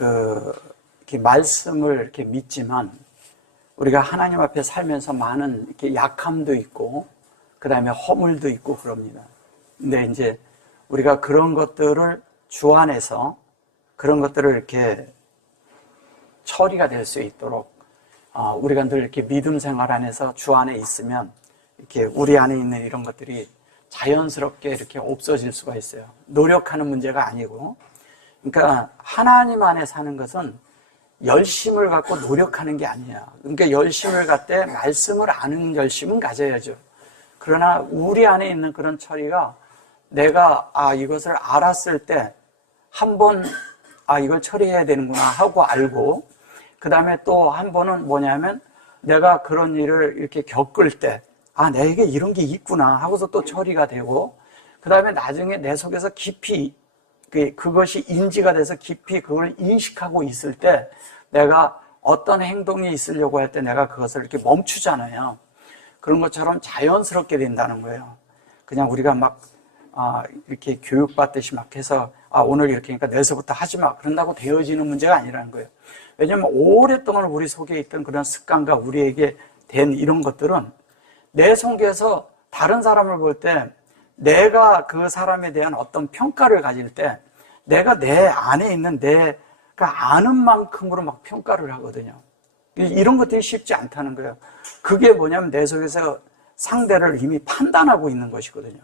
이렇게 말씀을 이렇게 믿지만 우리가 하나님 앞에 살면서 많은 이렇게 약함도 있고 그 다음에 허물도 있고 그럽니다. 근데 이제 우리가 그런 것들을 주 안에서 그런 것들을 이렇게 처리가 될 수 있도록 우리가 늘 이렇게 믿음 생활 안에서 주 안에 있으면 이렇게 우리 안에 있는 이런 것들이 자연스럽게 이렇게 없어질 수가 있어요. 노력하는 문제가 아니고. 그러니까 하나님 안에 사는 것은 열심을 갖고 노력하는 게 아니야. 그러니까 열심을 갖되 말씀을 아는 열심은 가져야죠. 그러나 우리 안에 있는 그런 처리가 내가 이것을 알았을 때 한번 이걸 처리해야 되는구나 하고 알고, 그 다음에 또 한 번은 뭐냐면 내가 그런 일을 이렇게 겪을 때 내게 이런 게 있구나 하고서 또 처리가 되고, 그 다음에 나중에 내 속에서 깊이 그것이 인지가 돼서 깊이 그걸 인식하고 있을 때 내가 어떤 행동이 있으려고 할 때 내가 그것을 이렇게 멈추잖아요. 그런 것처럼 자연스럽게 된다는 거예요. 그냥 우리가 막 이렇게 교육받듯이 막 해서 오늘 이렇게 하니까 내일서부터 하지 마 그런다고 되어지는 문제가 아니라는 거예요. 왜냐하면 오랫동안 우리 속에 있던 그런 습관과 우리에게 된 이런 것들은 내 속에서 다른 사람을 볼 때 내가 그 사람에 대한 어떤 평가를 가질 때 내가 내 안에 있는 내가 아는 만큼으로 막 평가를 하거든요. 이런 것들이 쉽지 않다는 거예요. 그게 뭐냐면 내 속에서 상대를 이미 판단하고 있는 것이거든요.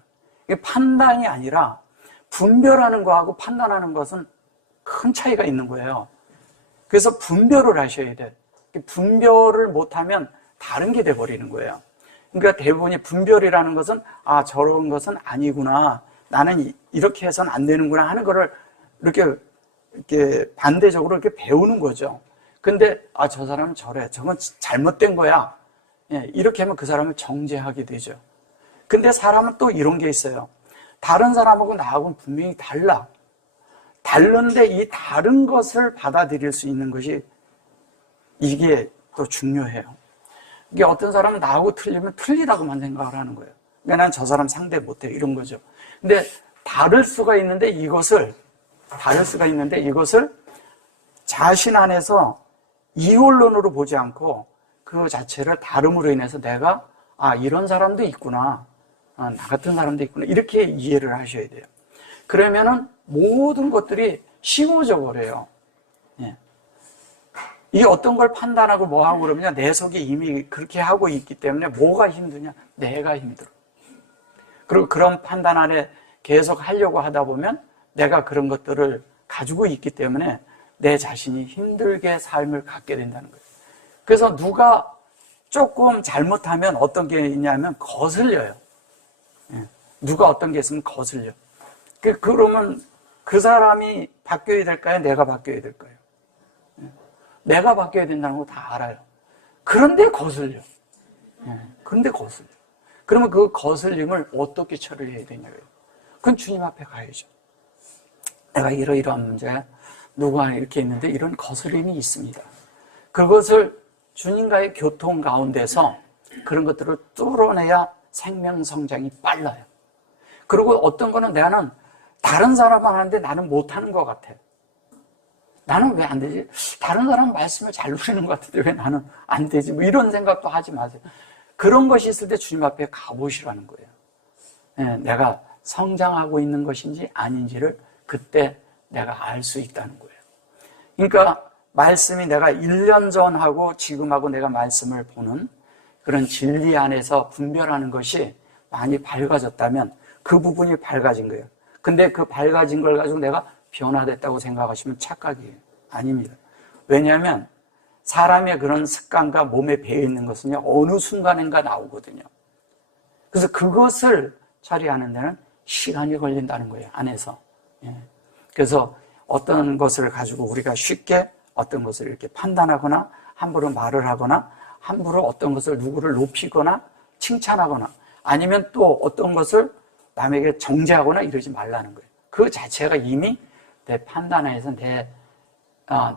이게 판단이 아니라 분별하는 거하고 판단하는 것은 큰 차이가 있는 거예요. 그래서 분별을 하셔야 돼. 분별을 못하면 다른 게 돼버리는 거예요. 그러니까 대부분이 분별이라는 것은 저런 것은 아니구나, 나는 이렇게 해서는 안 되는구나 하는 거를 이렇게 반대적으로 이렇게 배우는 거죠. 근데 저 사람은 저래, 저건 잘못된 거야, 이렇게 하면 그 사람을 정죄하게 되죠. 근데 사람은 또 이런 게 있어요. 다른 사람하고 나하고는 분명히 다른데 이 다른 것을 받아들일 수 있는 것이 이게 또 중요해요. 이게 어떤 사람은 나하고 틀리면 틀리다고만 생각을 하는 거예요. 왜 난 저 사람 상대 못해, 이런 거죠. 근데 다를 수가 있는데 이것을 자신 안에서 이원론으로 보지 않고 그 자체를 다름으로 인해서 내가 이런 사람도 있구나, 나 같은 사람도 있구나, 이렇게 이해를 하셔야 돼요. 그러면은 모든 것들이 쉬워져 버려요. 이 어떤 걸 판단하고 뭐하고 그러면 내 속에 이미 그렇게 하고 있기 때문에 뭐가 힘드냐? 내가 힘들어. 그리고 그런 판단 안에 계속 하려고 하다 보면 내가 그런 것들을 가지고 있기 때문에 내 자신이 힘들게 삶을 갖게 된다는 거예요. 그래서 누가 조금 잘못하면 어떤 게 있냐면 거슬려요. 누가 어떤 게 있으면 거슬려. 그러면 그 사람이 바뀌어야 될까요? 내가 바뀌어야 될까요? 내가 바뀌어야 된다는 거 다 알아요. 그런데 거슬려. 그런데 거슬려. 그러면 그 거슬림을 어떻게 처리해야 되냐고요. 그건 주님 앞에 가야죠. 내가 이러이러한 문제, 누가 이렇게 있는데 이런 거슬림이 있습니다. 그것을 주님과의 교통 가운데서 그런 것들을 뚫어내야 생명 성장이 빨라요. 그리고 어떤 거는 나는 다른 사람은 하는데 나는 못하는 것 같아. 나는 왜 안 되지? 다른 사람은 말씀을 잘 누리는 것 같은데 왜 나는 안 되지? 뭐 이런 생각도 하지 마세요. 그런 것이 있을 때 주님 앞에 가보시라는 거예요. 내가 성장하고 있는 것인지 아닌지를 그때 내가 알 수 있다는 거예요. 그러니까 말씀이 내가 1년 전하고 지금하고 내가 말씀을 보는 그런 진리 안에서 분별하는 것이 많이 밝아졌다면 그 부분이 밝아진 거예요. 근데 그 밝아진 걸 가지고 내가 변화됐다고 생각하시면 착각이에요. 아닙니다. 왜냐하면 사람의 그런 습관과 몸에 배어있는 것은요, 어느 순간인가 나오거든요. 그래서 그것을 처리하는 데는 시간이 걸린다는 거예요, 안에서. 그래서 어떤 것을 가지고 우리가 쉽게 어떤 것을 이렇게 판단하거나 함부로 말을 하거나 함부로 어떤 것을 누구를 높이거나 칭찬하거나 아니면 또 어떤 것을 남에게 정죄하거나 이러지 말라는 거예요. 그 자체가 이미 내 판단 안에서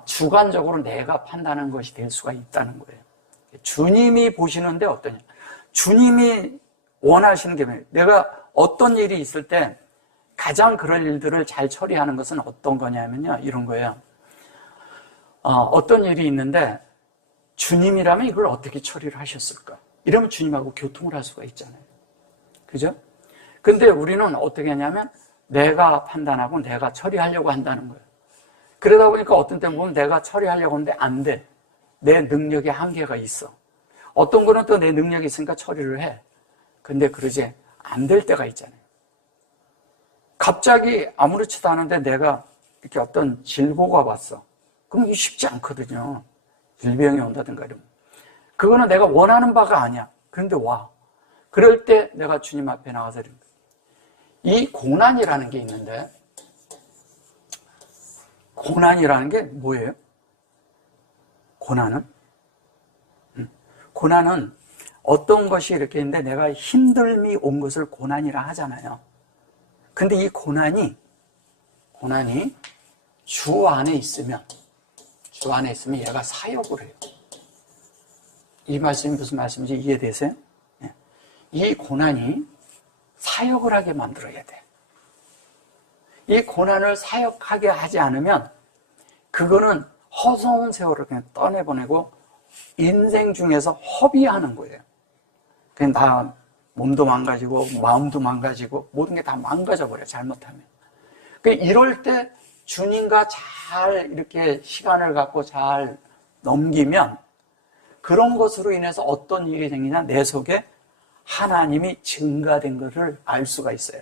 주관적으로 내가 판단한 것이 될 수가 있다는 거예요. 주님이 보시는데 어떠냐? 주님이 원하시는 게 뭐예요? 내가 어떤 일이 있을 때 가장 그럴 일들을 잘 처리하는 것은 어떤 거냐면요, 이런 거예요. 어떤 일이 있는데 주님이라면 이걸 어떻게 처리를 하셨을까? 이러면 주님하고 교통을 할 수가 있잖아요. 그죠? 근데 우리는 어떻게 하냐면 내가 판단하고 내가 처리하려고 한다는 거예요. 그러다 보니까 어떤 때 보면 내가 처리하려고 하는데 안 돼. 내 능력에 한계가 있어. 어떤 거는 또 내 능력이 있으니까 처리를 해. 근데 그러지 안 될 때가 있잖아요. 갑자기 아무렇지도 않은데 내가 이렇게 어떤 질고가 왔어. 그럼 이게 쉽지 않거든요. 질병이 온다든가 이러면. 그거는 내가 원하는 바가 아니야. 그런데 와. 그럴 때 내가 주님 앞에 나가서 이릅니다. 이 고난이라는 게 있는데, 고난이라는 게 뭐예요? 고난은 어떤 것이 이렇게 있는데 내가 힘듦이 온 것을 고난이라 하잖아요. 근데 이 고난이 주 안에 있으면 얘가 사역을 해요. 이 말씀이 무슨 말씀인지 이해되세요? 이 고난이 사역을 하게 만들어야 돼. 이 고난을 사역하게 하지 않으면 그거는 허송한 세월을 그냥 떠내보내고 인생 중에서 허비하는 거예요. 그냥 다 몸도 망가지고 마음도 망가지고 모든 게 다 망가져버려요. 잘못하면. 이럴 때 주님과 잘 이렇게 시간을 갖고 잘 넘기면 그런 것으로 인해서 어떤 일이 생기냐, 내 속에 하나님이 증가된 것을 알 수가 있어요.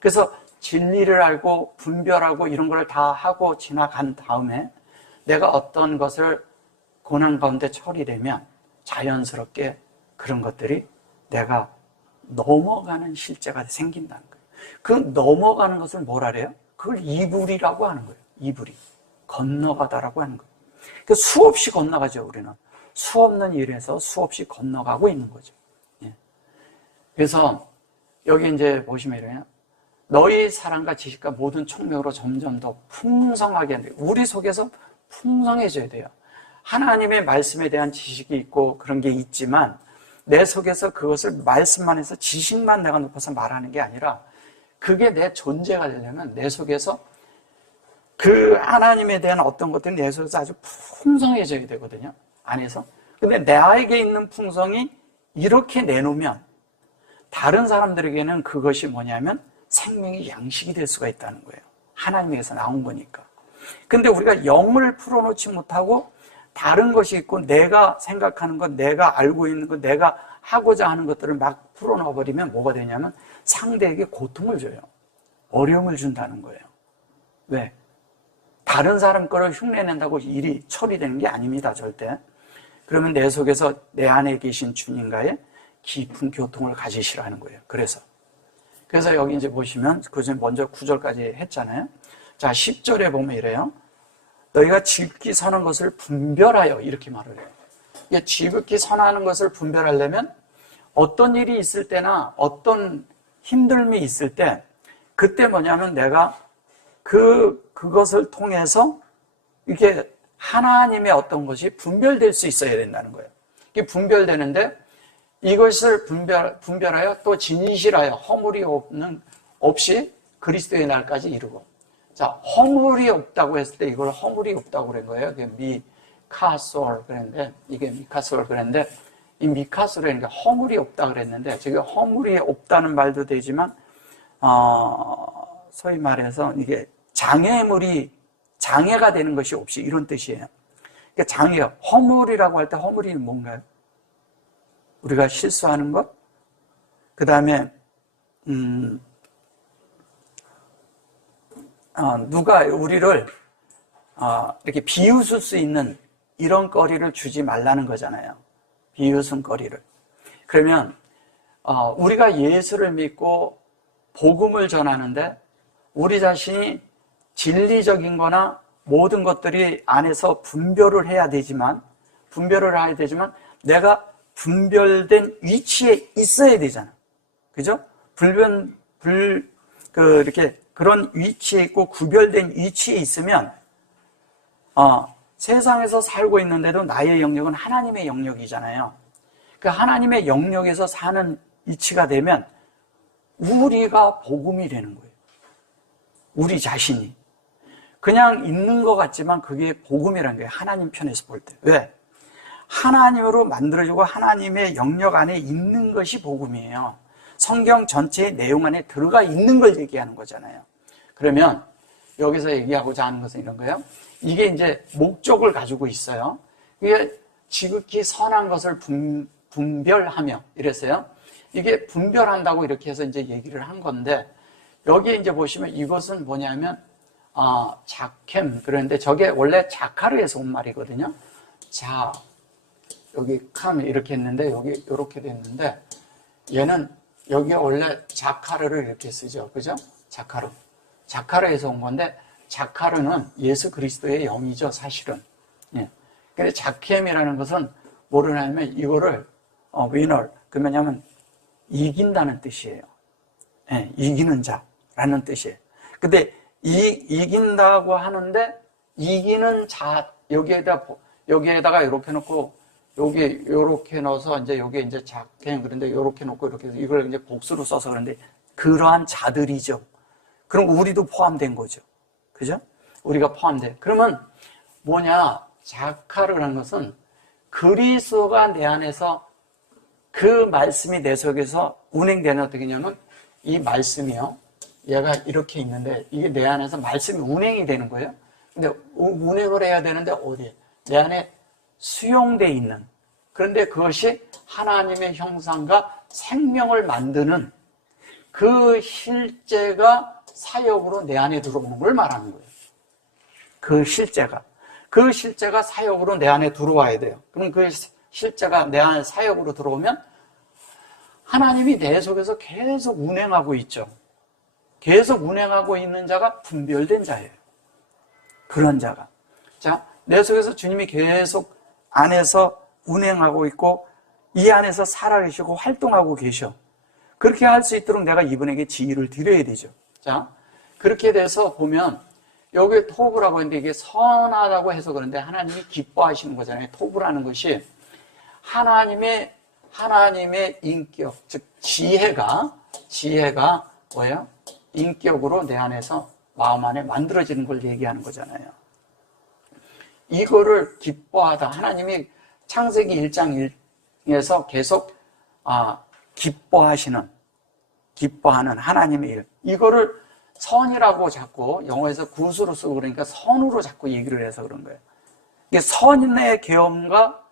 그래서 진리를 알고 분별하고 이런 걸 다 하고 지나간 다음에 내가 어떤 것을 고난 가운데 처리되면 자연스럽게 그런 것들이 내가 넘어가는 실제가 생긴다는 거예요. 그 넘어가는 것을 뭐라 그래요? 그걸 이불이라고 하는 거예요. 이불이. 건너가다라고 하는 거예요. 그러니까 수없이 건너가죠, 우리는. 수없는 일에서 수없이 건너가고 있는 거죠. 예. 그래서 여기 이제 보시면 이래요. 너희 사랑과 지식과 모든 총명으로 점점 더 풍성하게 하는데 우리 속에서 풍성해져야 돼요. 하나님의 말씀에 대한 지식이 있고 그런 게 있지만 내 속에서 그것을 말씀만 해서 지식만 내가 높아서 말하는 게 아니라 그게 내 존재가 되려면 내 속에서 그 하나님에 대한 어떤 것들이 내 속에서 아주 풍성해져야 되거든요. 안에서. 근데 나에게 있는 풍성이 이렇게 내놓으면 다른 사람들에게는 그것이 뭐냐면 생명의 양식이 될 수가 있다는 거예요. 하나님에게서 나온 거니까. 근데 우리가 영을 풀어놓지 못하고 다른 것이 있고 내가 생각하는 것, 내가 알고 있는 것, 내가 하고자 하는 것들을 막 풀어넣어버리면 뭐가 되냐면 상대에게 고통을 줘요. 어려움을 준다는 거예요. 왜? 다른 사람 거를 흉내낸다고 일이 처리되는 게 아닙니다. 절대. 그러면 내 속에서 내 안에 계신 주님과의 깊은 교통을 가지시라는 거예요. 그래서 여기 이제 보시면 그중 먼저 9절까지 했잖아요. 자, 10절에 보면 이래요. 너희가 지극히 선한 것을 분별하여 이렇게 말을 해요. 이게 지극히 선하는 것을 분별하려면 어떤 일이 있을 때나 어떤 힘듦이 있을 때 그때 뭐냐면 내가 그것을 통해서 이게 하나님의 어떤 것이 분별될 수 있어야 된다는 거예요. 이게 분별되는데 이것을 분별하여 또 진실하여 허물이 없이 그리스도의 날까지 이루고. 자, 허물이 없다고 했을 때 이걸 허물이 없다고 그런 거예요. 미카솔 그랬는데, 이게 미카솔 그랬는데, 이 미카솔이라는 게 허물이 없다 그랬는데, 저게 허물이 없다는 말도 되지만, 소위 말해서 이게 장애가 되는 것이 없이 이런 뜻이에요. 그러니까 허물이라고 할 때 허물이 뭔가요? 우리가 실수하는 것? 그 다음에, 누가 우리를, 이렇게 비웃을 수 있는 이런 거리를 주지 말라는 거잖아요. 비웃은 거리를. 그러면, 우리가 예수를 믿고 복음을 전하는데 우리 자신이 진리적인 거나 모든 것들이 안에서 분별을 해야 되지만 내가 분별된 위치에 있어야 되잖아. 그죠? 이렇게 그런 위치에 있고 구별된 위치에 있으면, 세상에서 살고 있는데도 나의 영역은 하나님의 영역이잖아요. 그 하나님의 영역에서 사는 위치가 되면 우리가 복음이 되는 거예요. 우리 자신이. 그냥 있는 것 같지만 그게 복음이라는 거예요. 하나님 편에서 볼 때. 왜? 하나님으로 만들어지고 하나님의 영역 안에 있는 것이 복음이에요. 성경 전체의 내용 안에 들어가 있는 걸 얘기하는 거잖아요. 그러면 여기서 얘기하고자 하는 것은 이런 거예요. 이게 이제 목적을 가지고 있어요. 이게 지극히 선한 것을 분별하며 이랬어요. 이게 분별한다고 이렇게 해서 이제 얘기를 한 건데, 여기 이제 보시면 이것은 뭐냐면 자캠, 그런데 저게 원래 자카르에서 온 말이거든요. 여기 캄 이렇게 했는데 여기 이렇게 됐는데, 얘는 여기가 원래 자카르를 이렇게 쓰죠. 그죠? 자카르에서 온 건데, 자카르는 예수 그리스도의 영이죠, 사실은. 예. 근데 자캠이라는 것은 뭐냐면 이거를 위너, 그 뭐냐면 이긴다는 뜻이에요. 예, 이기는 자라는 뜻이에요. 근데 이긴다고 하는데, 이기는 자, 여기에다가 이렇게 놓고, 여기 이렇게 넣어서 이제 여기 이제 자캠, 그런데 이렇게 놓고 이렇게 해서 이걸 이제 복수로 써서 그런데, 그러한 자들이죠. 그럼 우리도 포함된 거죠. 그죠? 우리가 포함돼. 그러면 뭐냐? 자카르라는 것은 그리스도가 내 안에서 그 말씀이 내 속에서 운행되는 어떻게 냐면, 이 말씀이요. 얘가 이렇게 있는데 이게 내 안에서 말씀이 운행이 되는 거예요. 근데 운행을 해야 되는데 어디에? 내 안에 수용돼 있는. 그런데 그것이 하나님의 형상과 생명을 만드는 그 실제가 사역으로 내 안에 들어오는 걸 말하는 거예요. 그 실제가 사역으로 내 안에 들어와야 돼요. 그럼 그 실제가 내 안에 사역으로 들어오면 하나님이 내 속에서 계속 운행하고 있죠. 계속 운행하고 있는 자가 분별된 자예요. 그런 자가. 자, 내 속에서 주님이 계속 안에서 운행하고 있고 이 안에서 살아계시고 활동하고 계셔. 그렇게 할 수 있도록 내가 이분에게 지혜를 드려야 되죠. 자, 그렇게 돼서 보면 여기 토부라고 했는데 이게 선하다고 해서 그런데 하나님이 기뻐하시는 거잖아요. 토부라는 것이 하나님의 인격, 즉 지혜가 뭐예요? 인격으로 내 안에서 마음 안에 만들어지는 걸 얘기하는 거잖아요. 이거를 기뻐하다. 하나님이 창세기 1장에서 계속 기뻐하는 하나님의 일. 이거를 선이라고 자꾸 영어에서 굿으로 쓰고 그러니까 선으로 자꾸 얘기를 해서 그런 거예요. 이게 선의 계엄과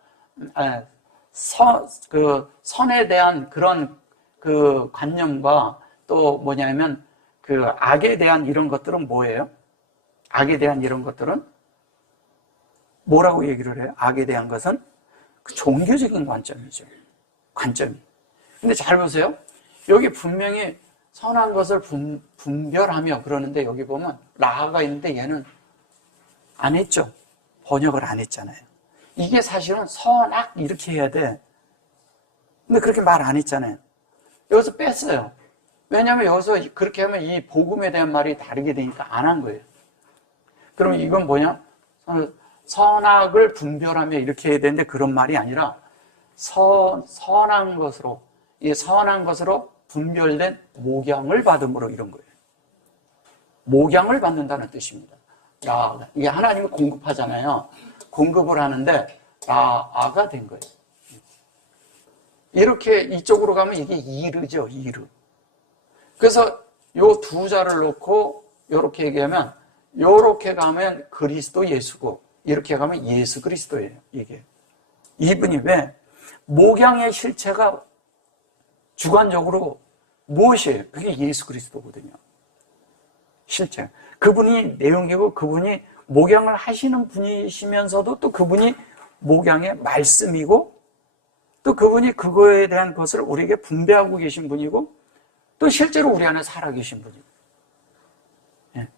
선에 대한 그런 그 관념과 또 뭐냐면 그 악에 대한 이런 것들은 뭐예요? 악에 대한 이런 것들은 뭐라고 얘기를 해요? 악에 대한 것은 그 종교적인 관점이죠. 관점이. 근데 잘 보세요. 여기 분명히 선한 것을 분별하며 그러는데 여기 보면 라가 있는데 얘는 안 했죠. 번역을 안 했잖아요. 이게 사실은 선악 이렇게 해야 돼. 근데 그렇게 말 안 했잖아요. 여기서 뺐어요. 왜냐하면 여기서 그렇게 하면 이 복음에 대한 말이 다르게 되니까 안 한 거예요. 그러면 이건 뭐냐? 선악을 분별하며 이렇게 해야 되는데 그런 말이 아니라 선한 것으로 분별된 목양을 받음으로 이런 거예요. 목양을 받는다는 뜻입니다. 이게 하나님이 공급하잖아요. 공급을 하는데 라아가 된 거예요. 이렇게 이쪽으로 가면 이게 이르죠. 이르. 그래서 요 두 자를 놓고 이렇게 얘기하면 이렇게 가면 그리스도 예수고 이렇게 가면 예수 그리스도예요. 이게 이분이 왜 목양의 실체가 주관적으로 무엇이에요? 그게 예수 그리스도거든요. 실체. 그분이 내용이고 그분이 목양을 하시는 분이시면서도 또 그분이 목양의 말씀이고 또 그분이 그거에 대한 것을 우리에게 분배하고 계신 분이고 또 실제로 우리 안에 살아계신 분이고. 예.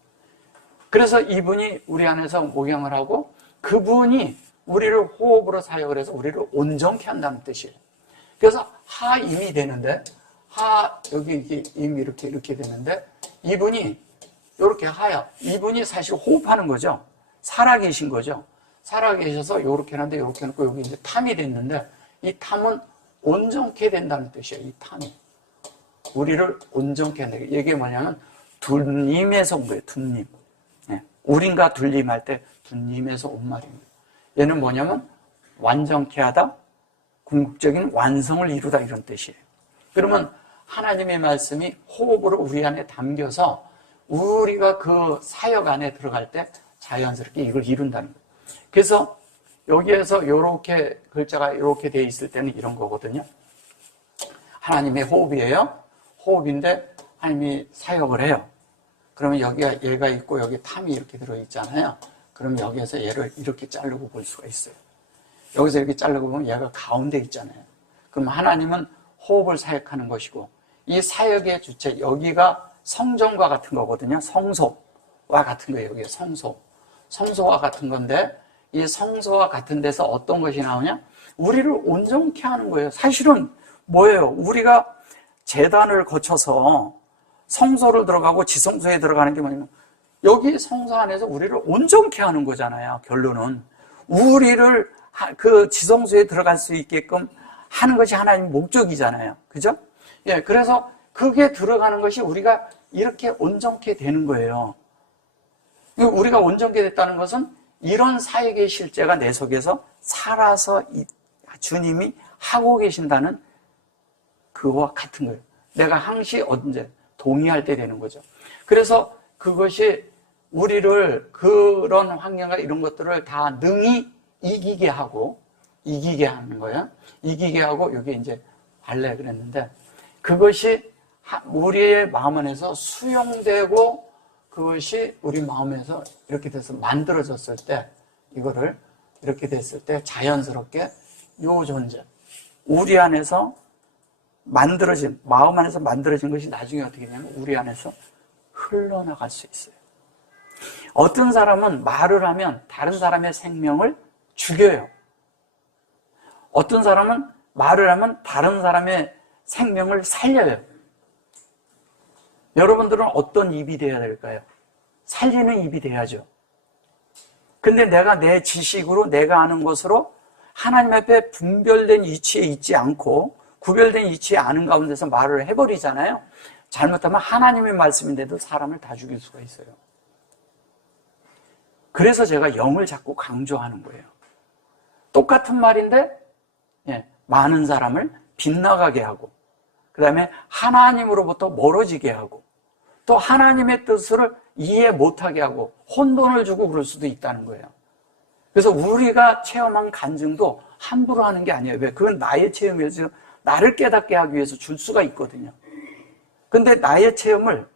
그래서 이분이 우리 안에서 목양을 하고 그분이 우리를 호흡으로 사역을 해서 우리를 온전케 한다는 뜻이에요. 그래서 하임이 되는데 여기 임이 이렇게 되는데 이분이 이렇게 이분이 사실 호흡하는 거죠. 살아계신 거죠. 살아계셔서 이렇게 하는데 이렇게 놓고 여기 이제 탐이 됐는데 이 탐은 온전케 된다는 뜻이에요. 이 탐이 우리를 온전케 한다. 이게 뭐냐면 두님에서 온 거예요. 두님. 네. 우림과 둘림할 때 둘림에서 온 말입니다. 얘는 뭐냐면 완전케 하다, 궁극적인 완성을 이루다 이런 뜻이에요. 그러면 하나님의 말씀이 호흡으로 우리 안에 담겨서 우리가 그 사역 안에 들어갈 때 자연스럽게 이걸 이룬다는 거예요. 그래서 여기에서 이렇게 글자가 이렇게 되어 있을 때는 이런 거거든요. 하나님의 호흡이에요. 호흡인데 하나님이 사역을 해요. 그러면 여기가 얘가 있고 여기 탐이 이렇게 들어있잖아요. 그럼 여기에서 얘를 이렇게 자르고 볼 수가 있어요. 여기서 이렇게 자르고 보면 얘가 가운데 있잖아요. 그럼 하나님은 호흡을 사역하는 것이고 이 사역의 주체 여기가 성전과 같은 거거든요. 성소와 같은 거예요. 여기가 성소와 같은 건데 이 성소와 같은 데서 어떤 것이 나오냐? 우리를 온전케 하는 거예요. 사실은 뭐예요? 우리가 제단을 거쳐서 성소를 들어가고 지성소에 들어가는 게 뭐냐면 여기 성소 안에서 우리를 온전케 하는 거잖아요. 결론은 우리를 그 지성소에 들어갈 수 있게끔 하는 것이 하나님의 목적이잖아요. 그죠? 예, 그래서 그게 들어가는 것이 우리가 이렇게 온전케 되는 거예요. 우리가 온전케 됐다는 것은 이런 사역의 실제가 내 속에서 살아서 주님이 하고 계신다는 그거와 같은 거예요. 내가 항시 언제 동의할 때 되는 거죠. 그래서 그것이 우리를 그런 환경과 이런 것들을 다 능히 이기게 하는 거예요. 이기게 하고 여기 이제 발레 그랬는데 그것이 우리의 마음 안에서 수용되고 그것이 우리 마음에서 이렇게 돼서 만들어졌을 때 이거를 이렇게 됐을 때 자연스럽게 요 존재 우리 안에서 만들어진 마음 안에서 만들어진 것이 나중에 어떻게 되냐면 우리 안에서 흘러나갈 수 있어요. 어떤 사람은 말을 하면 다른 사람의 생명을 죽여요. 어떤 사람은 말을 하면 다른 사람의 생명을 살려요. 여러분들은 어떤 입이 돼야 될까요? 살리는 입이 돼야죠. 근데 내가 내 지식으로 내가 아는 것으로 하나님 앞에 분별된 위치에 있지 않고 구별된 위치에 아는 가운데서 말을 해버리잖아요. 잘못하면 하나님의 말씀인데도 사람을 다 죽일 수가 있어요. 그래서 제가 영을 자꾸 강조하는 거예요. 똑같은 말인데 많은 사람을 빗나가게 하고 그 다음에 하나님으로부터 멀어지게 하고 또 하나님의 뜻을 이해 못하게 하고 혼돈을 주고 그럴 수도 있다는 거예요. 그래서 우리가 체험한 간증도 함부로 하는 게 아니에요. 왜? 그건 나의 체험이어서 나를 깨닫게 하기 위해서 줄 수가 있거든요. 근데 나의 체험을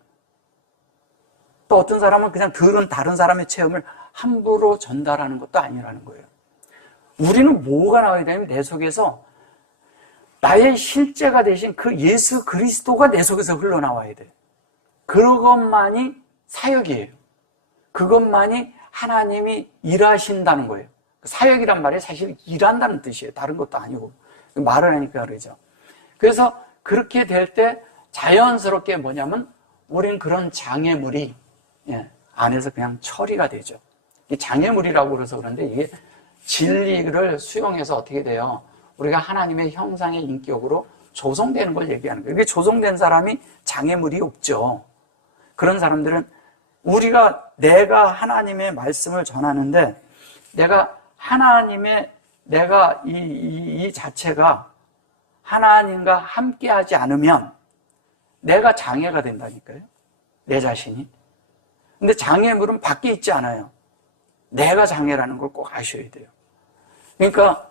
또 어떤 사람은 그냥 들은 다른 사람의 체험을 함부로 전달하는 것도 아니라는 거예요. 우리는 뭐가 나와야 되냐면 내 속에서 나의 실제가 되신 그 예수 그리스도가 내 속에서 흘러나와야 돼요. 그것만이 사역이에요. 그것만이 하나님이 일하신다는 거예요. 사역이란 말이 사실 일한다는 뜻이에요. 다른 것도 아니고. 말을 하니까 그러죠. 그래서 그렇게 될 때 자연스럽게 뭐냐면 우린 그런 장애물이 안에서 그냥 처리가 되죠. 장애물이라고 그래서 그런데 이게 진리를 수용해서 어떻게 돼요? 우리가 하나님의 형상의 인격으로 조성되는 걸 얘기하는 거예요. 이게 조성된 사람이 장애물이 없죠. 그런 사람들은 내가 하나님의 말씀을 전하는데 내가 이 자체가 하나님과 함께 하지 않으면 내가 장애가 된다니까요. 내 자신이. 근데 장애물은 밖에 있지 않아요. 내가 장애라는 걸 꼭 아셔야 돼요. 그러니까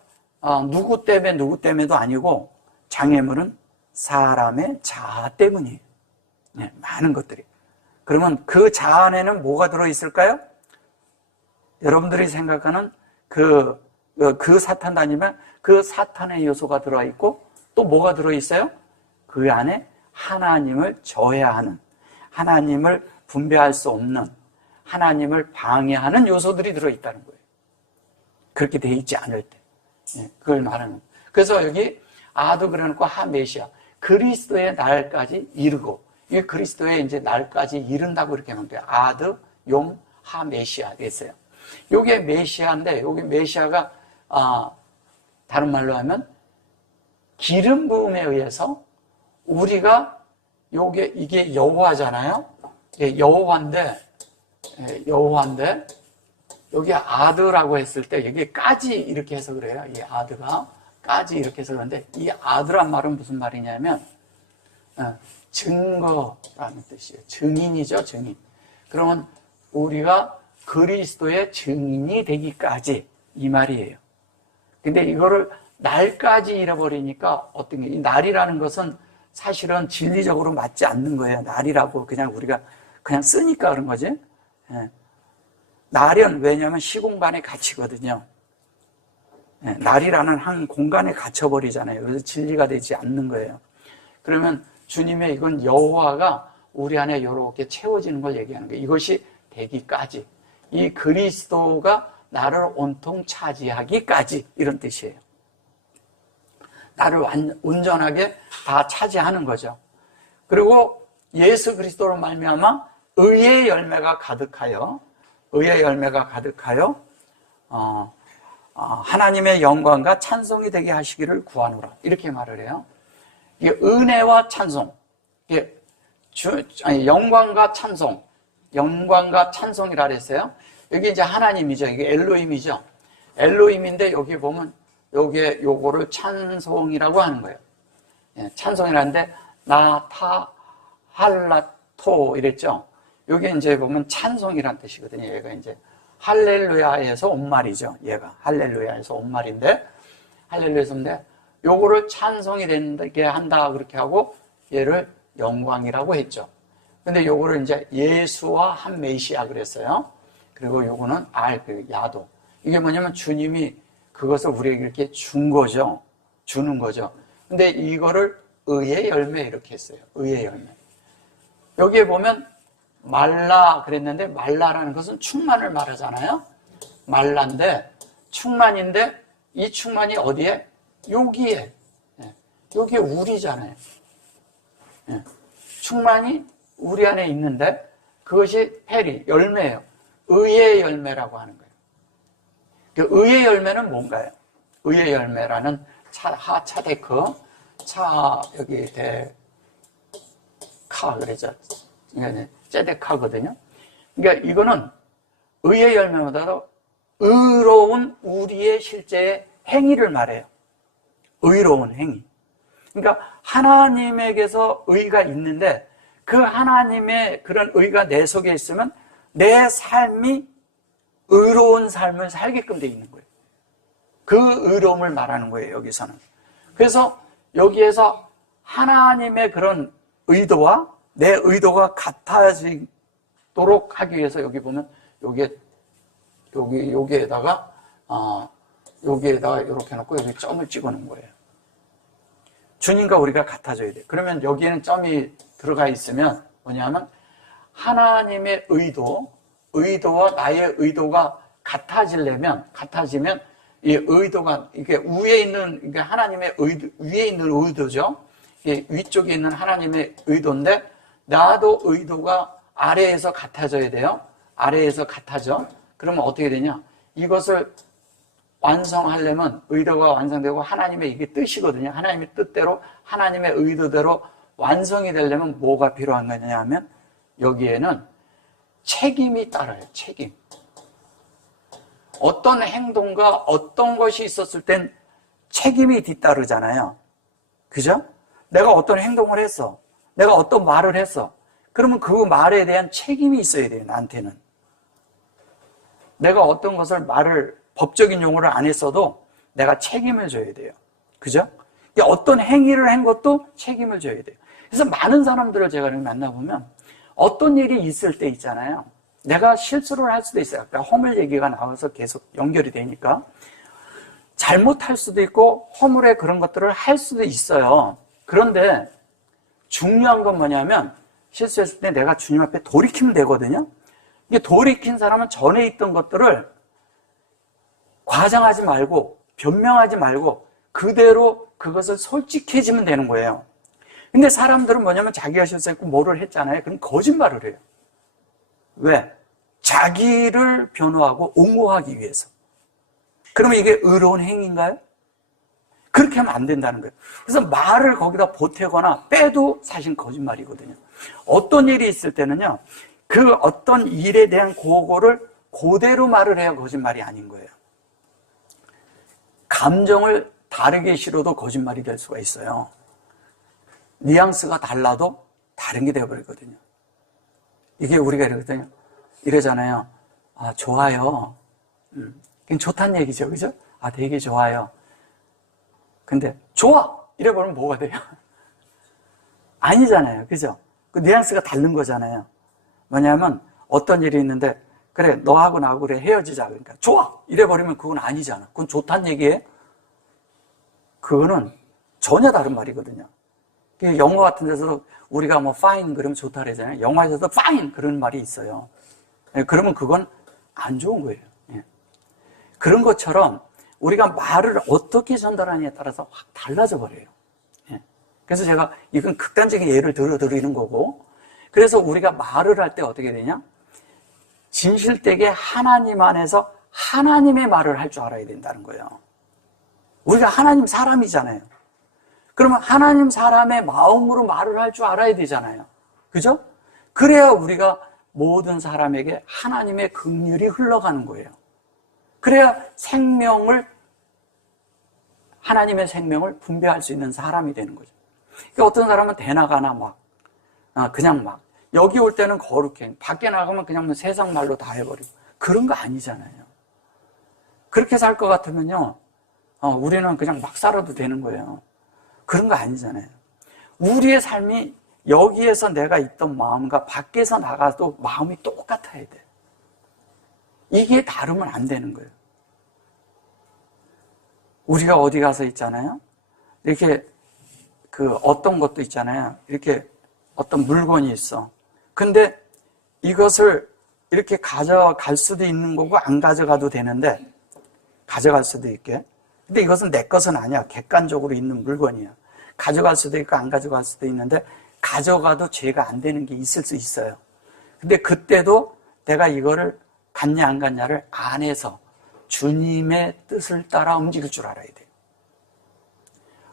누구 때문에도 아니고 장애물은 사람의 자아 때문이에요. 많은 것들이. 그러면 그 자아 안에는 뭐가 들어있을까요? 여러분들이 생각하는 그 사탄도 아니면 그 사탄의 요소가 들어있고 또 뭐가 들어있어요? 그 안에 하나님을 저해하는, 하나님을 분배할 수 없는, 하나님을 방해하는 요소들이 들어있다는 거예요. 그렇게 돼 있지 않을 때. 그걸 말하는 거예요. 그래서 여기 아도 그려놓고 하 메시아, 그리스도의 날까지 이르고, 이게 그리스도의 이제 날까지 이른다고 이렇게 하는 거예요. 아드, 용, 하 메시아 됐어요. 요게 메시아인데, 요게 메시아가 다른 말로 하면 기름 부음에 의해서 우리가 이게 여호와잖아요. 여호와인데 여호와인데 여기 아드라고 했을 때 여기까지 이렇게 해서 그래요. 이 아드가 까지 이렇게 해서 그런데 이 아드란 말은 무슨 말이냐면 증거라는 뜻이에요. 증인이죠, 증인. 그러면 우리가 그리스도의 증인이 되기까지 이 말이에요. 근데 이거를 날까지 잃어버리니까 어떤 게, 이 날이라는 것은 사실은 진리적으로 맞지 않는 거예요. 날이라고 그냥 우리가 그냥 쓰니까 그런 거지. 날은 왜냐하면 시공간의 가치거든요. 날이라는 한 공간에 갇혀버리잖아요. 그래서 진리가 되지 않는 거예요. 그러면 주님의 이건 여호와가 우리 안에 이렇게 채워지는 걸 얘기하는 거예요. 이것이 되기까지. 이 그리스도가 나를 온통 차지하기까지 이런 뜻이에요. 나를 온전하게 다 차지하는 거죠. 그리고 예수 그리스도로 말미암아 의의 열매가 가득하여 하나님의 영광과 찬송이 되게 하시기를 구하노라 이렇게 말을 해요. 이게 은혜와 찬송, 이게 영광과 찬송이라 그랬어요. 여기 이제 하나님이죠. 이게 엘로힘이죠. 엘로힘인데 여기 보면 요거를 찬송이라고 하는 거예요. 찬송이라는데 나타 할라토 이랬죠. 여기 이제 보면 찬송이란 뜻이거든요. 얘가 이제 할렐루야에서 온 말이죠. 얘가 할렐루야에서 온 말인데 할렐루야에서인데 요거를 찬송이 되게 한다 그렇게 하고 얘를 영광이라고 했죠. 근데 요거를 이제 예수와 한 메시아 그랬어요. 그리고 요거는 야도. 이게 뭐냐면 주님이 그것을 우리에게 이렇게 준 거죠. 주는 거죠. 근데 이거를 의의 열매 이렇게 했어요. 의의 열매. 여기에 보면 말라 그랬는데 말라라는 것은 충만을 말하잖아요. 말라인데 충만인데 이 충만이 어디에? 여기에. 여기에 우리잖아요. 충만이 우리 안에 있는데 그것이 페리, 열매예요. 의의 열매라고 하는 거예요. 그 의의 열매는 뭔가요? 의의 열매라는 하차데크, 여기 데카 그러죠. 제데카거든요. 그러니까 이거는 의의 열매보다도 의로운 우리의 실제의 행위를 말해요. 의로운 행위. 그러니까 하나님에게서 의가 있는데 그 하나님의 그런 의가 내 속에 있으면 내 삶이 의로운 삶을 살게끔 되어 있는 거예요. 그 의로움을 말하는 거예요, 여기서는. 그래서 여기에서 하나님의 그런 의도와 내 의도가 같아지도록 하기 위해서 여기 보면 여기에다가 이렇게 놓고 여기 점을 찍어 놓은 거예요. 주님과 우리가 같아져야 돼요. 그러면 여기에는 점이 들어가 있으면 뭐냐면 하나님의 의도와 나의 의도가 같아지면 이 의도가 이게 위에 있는 이게 하나님의 위에 있는 의도죠. 이게 위쪽에 있는 하나님의 의도인데 나도 의도가 아래에서 같아져야 돼요. 아래에서 같아져. 그러면 어떻게 되냐? 이것을 완성하려면 의도가 완성되고 하나님의 이게 뜻이거든요. 하나님의 뜻대로 하나님의 의도대로 완성이 되려면 뭐가 필요한 거냐 하면 여기에는 책임이 따라요. 책임. 어떤 행동과 어떤 것이 있었을 땐 책임이 뒤따르잖아요. 그죠? 내가 어떤 행동을 했어. 내가 어떤 말을 했어. 그러면 그 말에 대한 책임이 있어야 돼요. 나한테는. 내가 어떤 것을 법적인 용어를 안 했어도 내가 책임을 져야 돼요. 그죠? 어떤 행위를 한 것도 책임을 져야 돼요. 그래서 많은 사람들을 제가 만나보면 어떤 일이 있을 때 있잖아요. 내가 실수를 할 수도 있어요. 아까 허물 얘기가 나와서 계속 연결이 되니까. 잘못할 수도 있고 허물의 그런 것들을 할 수도 있어요. 그런데 중요한 건 뭐냐면 실수했을 때 내가 주님 앞에 돌이키면 되거든요. 이게 돌이킨 사람은 전에 있던 것들을 과장하지 말고 변명하지 말고 그대로 그것을 솔직해지면 되는 거예요. 근데 사람들은 뭐냐면 자기가 실수했고 뭐를 했잖아요. 그럼 거짓말을 해요. 왜? 자기를 변호하고 옹호하기 위해서. 그러면 이게 의로운 행위인가요? 그렇게 하면 안 된다는 거예요. 그래서 말을 거기다 보태거나 빼도 사실 거짓말이거든요. 어떤 일이 있을 때는요, 그 어떤 일에 대한 그거를 그대로 말을 해야 거짓말이 아닌 거예요. 감정을 다르게 실어도 거짓말이 될 수가 있어요. 뉘앙스가 달라도 다른 게 되어버리거든요. 이게 우리가 이러잖아요. 아, 좋아요. 그냥 좋다는 얘기죠. 그죠? 아, 되게 좋아요. 근데, 좋아! 이래버리면 뭐가 돼요? 아니잖아요. 그죠? 그 뉘앙스가 다른 거잖아요. 뭐냐면, 어떤 일이 있는데, 그래, 너하고 나하고 그래, 헤어지자. 그러니까, 좋아! 이래버리면 그건 아니잖아. 그건 좋다는 얘기예요? 그거는 전혀 다른 말이거든요. 영어 같은 데서도 우리가 뭐 fine 그러면 좋다 그러잖아요. 영화에서도 fine 그런 말이 있어요. 그러면 그건 안 좋은 거예요. 그런 것처럼 우리가 말을 어떻게 전달하느냐에 따라서 확 달라져 버려요. 그래서 제가 이건 극단적인 예를 들어드리는 거고, 그래서 우리가 말을 할 때 어떻게 되냐? 진실되게 하나님 안에서 하나님의 말을 할 줄 알아야 된다는 거예요. 우리가 하나님 사람이잖아요. 그러면 하나님 사람의 마음으로 말을 할 줄 알아야 되잖아요. 그죠? 그래야 우리가 모든 사람에게 하나님의 긍휼이 흘러가는 거예요. 그래야 하나님의 생명을 분배할 수 있는 사람이 되는 거죠. 그러니까 어떤 사람은 대나가나 그냥 여기 올 때는 거룩해. 밖에 나가면 그냥 뭐 세상 말로 다 해버리고. 그런 거 아니잖아요. 그렇게 살 것 같으면요, 우리는 그냥 막 살아도 되는 거예요. 그런 거 아니잖아요. 우리의 삶이 여기에서 내가 있던 마음과 밖에서 나가도 마음이 똑같아야 돼. 이게 다르면 안 되는 거예요. 우리가 어디 가서 있잖아요. 이렇게 어떤 것도 있잖아요. 이렇게 어떤 물건이 있어. 근데 이것을 이렇게 가져갈 수도 있는 거고 안 가져가도 되는데 가져갈 수도 있게. 근데 이것은 내 것은 아니야. 객관적으로 있는 물건이야. 가져갈 수도 있고 안 가져갈 수도 있는데 가져가도 죄가 안 되는 게 있을 수 있어요. 근데 그때도 내가 이거를 갔냐 안 갔냐를 안에서 주님의 뜻을 따라 움직일 줄 알아야 돼요.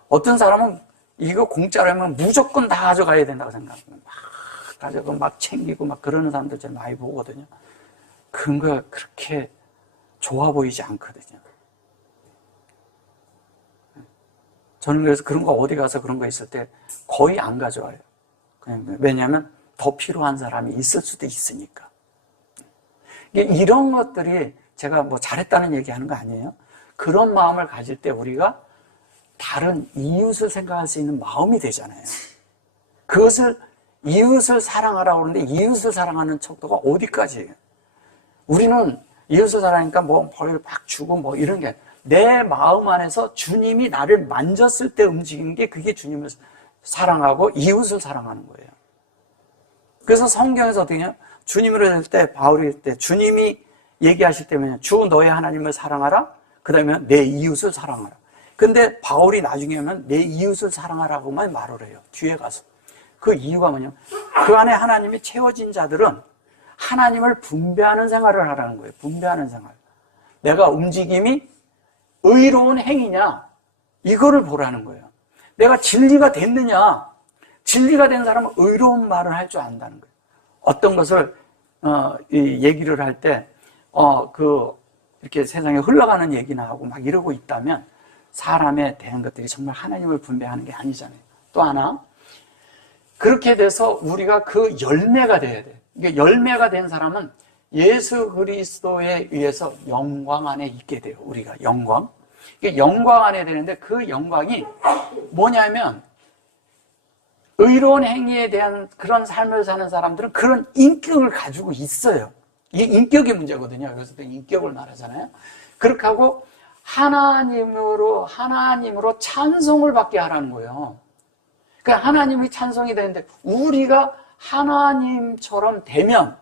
어떤 사람은 이거 공짜라면 무조건 다 가져가야 된다고 생각합니다. 막 가져가고 막 챙기고 막 그러는 사람들 제가 많이 보거든요. 그런 거 그렇게 좋아 보이지 않거든요. 저는 그래서 그런 거 어디 가서 그런 거 있을 때 거의 안 가져와요. 왜냐하면 더 필요한 사람이 있을 수도 있으니까. 이런 것들이 제가 뭐 잘했다는 얘기하는 거 아니에요. 그런 마음을 가질 때 우리가 다른 이웃을 생각할 수 있는 마음이 되잖아요. 이웃을 사랑하라고 그러는데 이웃을 사랑하는 척도가 어디까지예요? 우리는 이웃을 사랑하니까 뭐 벌을 막 주고 뭐 이런 게 내 마음 안에서 주님이 나를 만졌을 때 움직이는 게 그게 주님을 사랑하고 이웃을 사랑하는 거예요. 그래서 성경에서 어떻게 해요? 주님을 할 때, 바울이 할 때, 주님이 얘기하실 때면 주 너의 하나님을 사랑하라. 그 다음에 내 이웃을 사랑하라. 근데 바울이 나중에 하면 내 이웃을 사랑하라고만 말을 해요. 뒤에 가서. 그 이유가 뭐냐면 그 안에 하나님이 채워진 자들은 하나님을 분배하는 생활을 하라는 거예요. 분배하는 생활. 내가 움직임이 의로운 행위냐, 이거를 보라는 거예요. 내가 진리가 됐느냐, 진리가 된 사람은 의로운 말을 할 줄 안다는 거예요. 어떤 것을 얘기를 할 때 이렇게 세상에 흘러가는 얘기나 하고 막 이러고 있다면 사람에 대한 것들이 정말 하나님을 분배하는 게 아니잖아요. 또 하나, 그렇게 돼서 우리가 그 열매가 돼야 돼요. 이게 열매가 된 사람은 예수 그리스도에 의해서 영광 안에 있게 돼요. 우리가 영광. 이게 영광 안에 되는데 그 영광이 뭐냐면 의로운 행위에 대한 그런 삶을 사는 사람들은 그런 인격을 가지고 있어요. 이게 인격의 문제거든요. 여기서도 인격을 말하잖아요. 그렇게 하고 하나님으로 찬송을 받게 하라는 거예요. 그러니까 하나님이 찬송이 되는데 우리가 하나님처럼 되면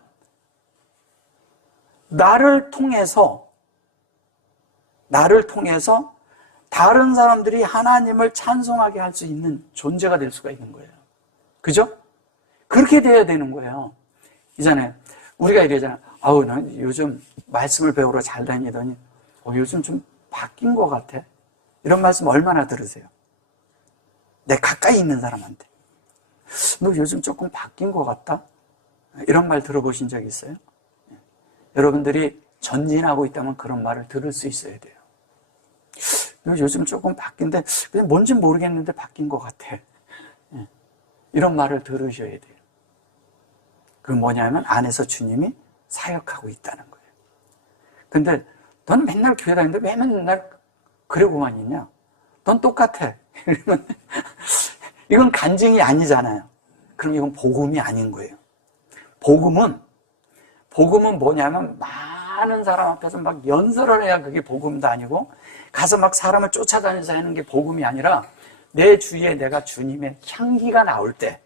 나를 통해서 다른 사람들이 하나님을 찬송하게 할 수 있는 존재가 될 수가 있는 거예요. 그죠? 그렇게 돼야 되는 거예요. 이전에 우리가 이러잖아요. 난 요즘 말씀을 배우러 잘 다니더니 요즘 좀 바뀐 것 같아. 이런 말씀 얼마나 들으세요? 내 가까이 있는 사람한테. 너 요즘 조금 바뀐 것 같다? 이런 말 들어보신 적 있어요? 여러분들이 전진하고 있다면 그런 말을 들을 수 있어야 돼요. 요즘 조금 바뀐데 그냥 뭔지 모르겠는데 바뀐 것 같아. 이런 말을 들으셔야 돼요. 그건 뭐냐면 안에서 주님이 사역하고 있다는 거예요. 근데 넌 맨날 교회 다니는데 왜 맨날 그러고만 있냐? 넌 똑같아. 이러면 이건 간증이 아니잖아요. 그럼 이건 복음이 아닌 거예요. 복음은 뭐냐면 많은 사람 앞에서 막 연설을 해야 그게 복음도 아니고 가서 막 사람을 쫓아다니면서 하는 게 복음이 아니라 내 주위에 내가 주님의 향기가 나올 때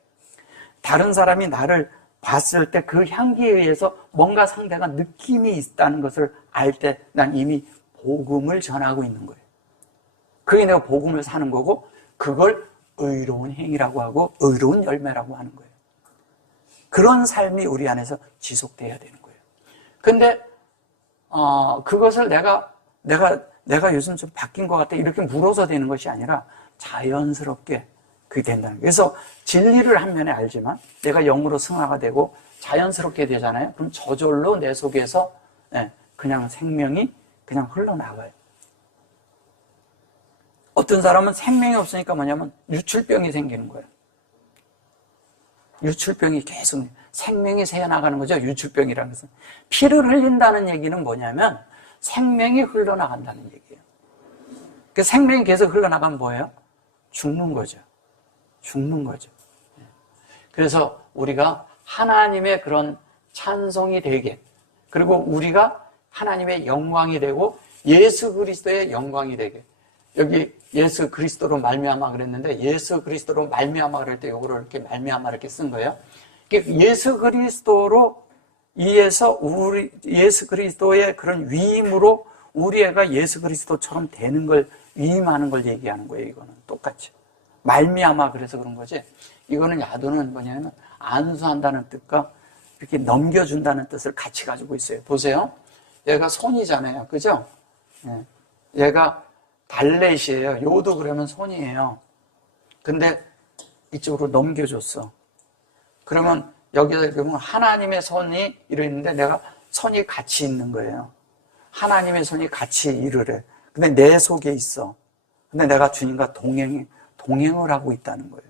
다른 사람이 나를 봤을 때 그 향기에 의해서 뭔가 상대가 느낌이 있다는 것을 알 때 난 이미 복음을 전하고 있는 거예요. 그게 내가 복음을 사는 거고 그걸 의로운 행위라고 하고 의로운 열매라고 하는 거예요. 그런 삶이 우리 안에서 지속돼야 되는 거예요. 근데 그것을 내가 요즘 좀 바뀐 것 같아 이렇게 물어서 되는 것이 아니라 자연스럽게 그게 된다는 거예요. 그래서 진리를 한 면에 알지만 내가 영으로 승화가 되고 자연스럽게 되잖아요. 그럼 저절로 내 속에서 그냥 생명이 그냥 흘러나가요. 어떤 사람은 생명이 없으니까 뭐냐면 유출병이 생기는 거예요. 유출병이 계속 생명이 새어나가는 거죠. 유출병이라는 것은. 피를 흘린다는 얘기는 뭐냐면 생명이 흘러나간다는 얘기예요. 그 생명이 계속 흘러나가면 뭐예요? 죽는 거죠. 죽는 거죠. 그래서 우리가 하나님의 그런 찬송이 되게, 그리고 우리가 하나님의 영광이 되고 예수 그리스도의 영광이 되게. 여기 예수 그리스도로 말미암아 그랬는데 예수 그리스도로 말미암아 그럴 때 요거를 이렇게 말미암아 이렇게 쓴 거예요. 예수 그리스도로 이해서 예수 그리스도의 그런 위임으로 우리 애가 예수 그리스도처럼 되는 걸 위임하는 걸 얘기하는 거예요. 이거는 똑같이 말미암아 그래서 그런 거지. 이거는 야도는 뭐냐면 안수한다는 뜻과 이렇게 넘겨준다는 뜻을 같이 가지고 있어요. 보세요. 얘가 손이잖아요. 그죠? 얘가 달렛이에요. 요도 그러면 손이에요. 근데 이쪽으로 넘겨줬어. 그러면 여기서 보면 하나님의 손이 이러는데 내가 손이 같이 있는 거예요. 하나님의 손이 같이 일을 해. 근데 내 속에 있어. 근데 내가 주님과 동행을 하고 있다는 거예요.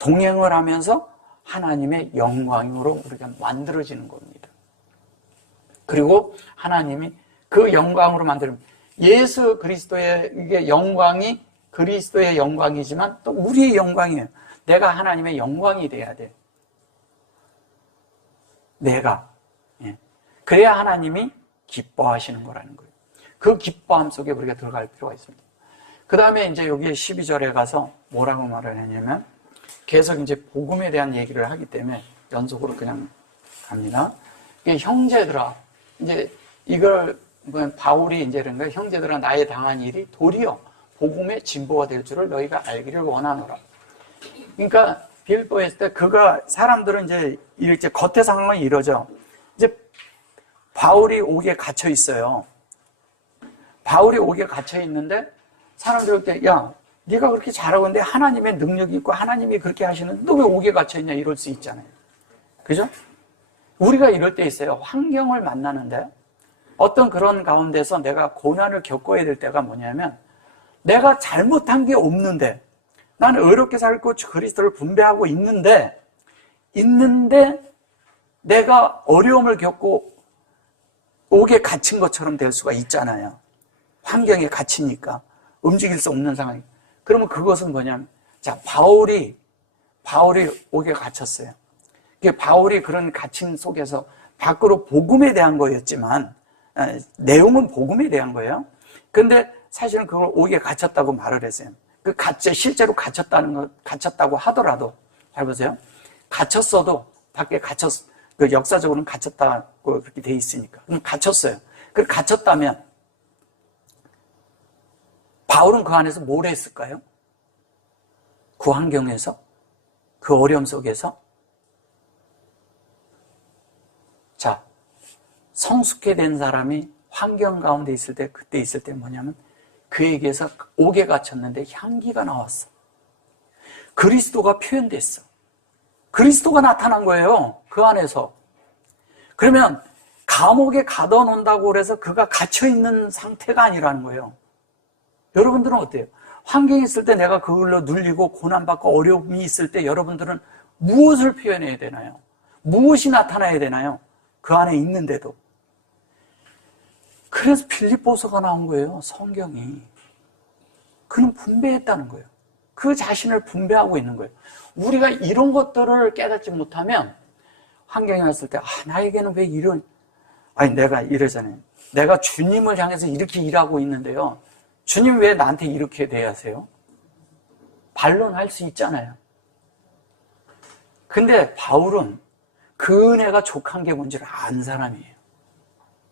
동행을 하면서 하나님의 영광으로 우리가 만들어지는 겁니다. 그리고 하나님이 그 영광으로 만들면 예수 그리스도의 이게 영광이 그리스도의 영광이지만 또 우리의 영광이에요. 내가 하나님의 영광이 돼야 돼. 내가. 그래야 하나님이 기뻐하시는 거라는 거예요. 그 기뻐함 속에 우리가 들어갈 필요가 있습니다. 그 다음에 이제 여기 12절에 가서 뭐라고 말을 했냐면 계속 이제 복음에 대한 얘기를 하기 때문에 연속으로 그냥 갑니다. 이게 형제들아, 이제 이걸 바울이 이제 이런 거예요. 형제들아 나의 당한 일이 도리어 복음의 진보가 될 줄을 너희가 알기를 원하노라. 그러니까 빌보에 있을 때 그가 사람들은 이제 겉의 상황은 이러죠. 이제 바울이 옥에 갇혀 있어요. 바울이 옥에 갇혀 있는데 사람들이 올 때 야, 네가 그렇게 잘하고 있는데 하나님의 능력이 있고 하나님이 그렇게 하시는데 너 왜 옥에 갇혀 있냐 이럴 수 있잖아요. 그죠? 우리가 이럴 때 있어요. 환경을 만나는데 어떤 그런 가운데서 내가 고난을 겪어야 될 때가 뭐냐면 내가 잘못한 게 없는데 나는 의롭게 살고 그리스도를 분배하고 있는데 내가 어려움을 겪고 옥에 갇힌 것처럼 될 수가 있잖아요. 환경에 갇히니까 움직일 수 없는 상황이. 그러면 그것은 뭐냐면 자 바울이 옥에 갇혔어요. 바울이 그런 갇힘 속에서 밖으로 복음에 대한 거였지만 내용은 복음에 대한 거예요. 근데 사실은 그걸 옥에 갇혔다고 말을 했어요. 실제로 갇혔다고 하더라도, 잘 보세요. 갇혔어도, 밖에 역사적으로는 갇혔다고 그렇게 돼 있으니까. 그럼 갇혔어요. 갇혔다면, 바울은 그 안에서 뭘 했을까요? 그 환경에서? 그 어려움 속에서? 자, 성숙해 된 사람이 환경 가운데 있을 때, 그때 있을 때 뭐냐면, 그에게서 옥에 갇혔는데 향기가 나왔어. 그리스도가 표현됐어. 그리스도가 나타난 거예요. 그 안에서. 그러면 감옥에 가둬놓는다고 그래서 그가 갇혀있는 상태가 아니라는 거예요. 여러분들은 어때요? 환경이 있을 때 내가 그걸로 눌리고 고난받고 어려움이 있을 때 여러분들은 무엇을 표현해야 되나요? 무엇이 나타나야 되나요? 그 안에 있는데도. 그래서 빌립보서가 나온 거예요, 성경이. 그는 분배했다는 거예요. 그 자신을 분배하고 있는 거예요. 우리가 이런 것들을 깨닫지 못하면 환경이 왔을 때 나에게는 왜 이런, 내가 이러잖아요. 내가 주님을 향해서 이렇게 일하고 있는데요, 주님 왜 나한테 이렇게 대하세요? 반론할 수 있잖아요. 근데 바울은 그 은혜가 족한 게 뭔지를 아는 사람이에요.